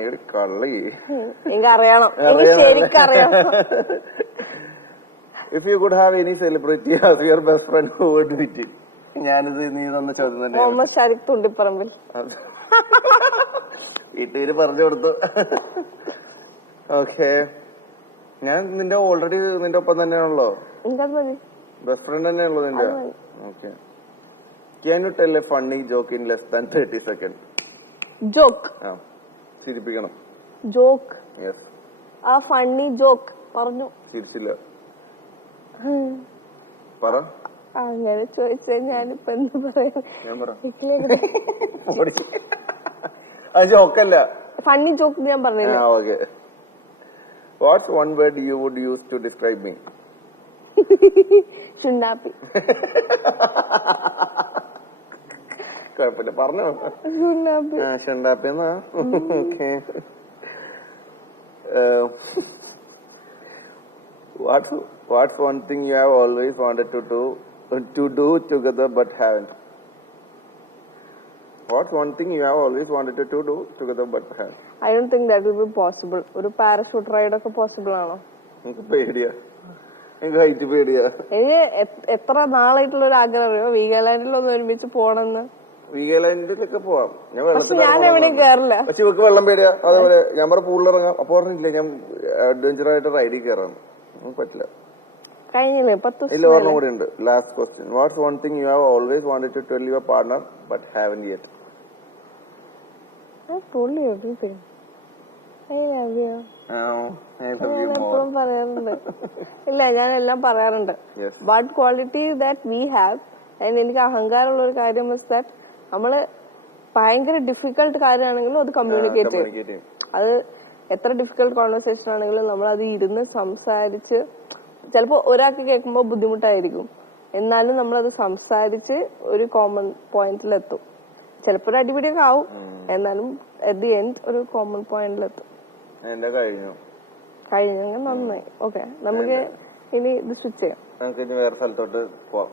ഒരു കള്ളി. എനിക്ക് അറിയണം, എനിക്ക് ശരിക്കും അറിയണം. If you could have any celebrity as your best friend, who would be it? ഞാനിത് നീ തന്ന ചോദ്യം തന്നെ. മുഹമ്മദ് ഷാരിഖ് തുണ്ടിപ്പറമ്പിൽ. വീട്ടുകാര് പറഞ്ഞു കൊടുത്തു. ഓക്കെ, ഞാൻ നിന്റെ ഓൾറെഡി നിന്റെ ഒപ്പം തന്നെയാണല്ലോ. ബെസ്റ്റ് ഫ്രണ്ട് തന്നെയാണല്ലോ നിന്റെ. Okay, can you tell a funny joke in less than 30 seconds? Joke. ചിരിപ്പിക്കണം. ജോക്ക്. യെസ്. ആ ഫണ്ണി ജോക്ക് പറഞ്ഞു. ചിരിച്ചില്ല. പറ. അങ്ങനെ ചോദിച്ചാ ഞാനിപ്പോ എന്ത് പറയാ? ഞാൻ പറ. അത് ജോക്കല്ല, ഫണ്ണി ജോക്ക് ഞാൻ പറഞ്ഞില്ല. Okay. What's one word you would use to describe me? ശുണ്ടാപ്പി. കുഴപ്പമില്ല, പറഞ്ഞോ. ശുണ്ടാപ്പി എന്നാ. Okay. What's one thing you have always wanted to do together but haven't? What's one thing you have always wanted to do together but haven't? I don't think that will be possible. ഒരു parachute ride ഒക്കെ possible ആണോ? എനിക്ക് പേടിയാ. എനിക്ക് height പേടിയാ. എനിക്ക് എത്ര നാളായിട്ടുള്ള ഒരു ആഗ്രഹം അറിയോ, വീഗാലാൻഡിലൊന്ന് ഒരുമിച്ച് പോണെന്ന്. വീഗാലാൻഡിലൊക്കെ പോവാം. ഞാൻ എവിടെയും കേറില്ല. പക്ഷെ ഇവക്ക് വെള്ളം പേടിയാ. അതേപോലെ ഞാൻ പറഞ്ഞ പൂളിൽ ഇറങ്ങാം. അപ്പൊ പറഞ്ഞില്ല ഞാൻ അഡ്വഞ്ചർ ആയിട്ട് റൈഡിൽ കയറാം. പറ്റില്ല. കഴിഞ്ഞില്ലേ 10 ഇല്ല, ഒരെണ്ണം കൂടി ഉണ്ട്. Last question, what's one thing you have always wanted to tell your partner but haven't yet? I told you everything. I love you. I love you more. എപ്പോഴും പറയാറുണ്ട്. ഇല്ല, ഞാൻ എല്ലാം പറയാറുണ്ട്. Yes. What quality that we have, and എനിക്ക് അഹങ്കാരമുള്ള ഒരു കാര്യം is that നമ്മള് ഭയങ്കര ഡിഫിക്കൽട്ട് കാര്യമാണെങ്കിലും അത് കമ്മ്യൂണിക്കേറ്റ് ചെയ്യും. അത് എത്ര ഡിഫിക്കൽട്ട് കോൺവെർസേഷൻ ആണെങ്കിലും നമ്മൾ അത് ഇരുന്ന് സംസാരിച്ച്, ചിലപ്പോ ഒരാൾക്ക് കേൾക്കുമ്പോൾ ബുദ്ധിമുട്ടായിരിക്കും, എന്നാലും നമ്മളത് സംസാരിച്ച് ഒരു കോമൺ പോയിന്റിലെത്തും. ചിലപ്പോ ഒരു അടിപിടിയൊക്കെ ആവും, എന്നാലും അറ്റ് ദി എൻഡ് ഒരു കോമൺ പോയിന്റിലെത്തും. കഴിഞ്ഞെങ്കിൽ നന്നായി. ഓക്കെ, നമുക്ക് ഇനി ഇത് സ്വിച്ച് ചെയ്യാം. നമുക്ക് ഇനി വേറെ സ്ഥലത്തോട്ട് പോവാം.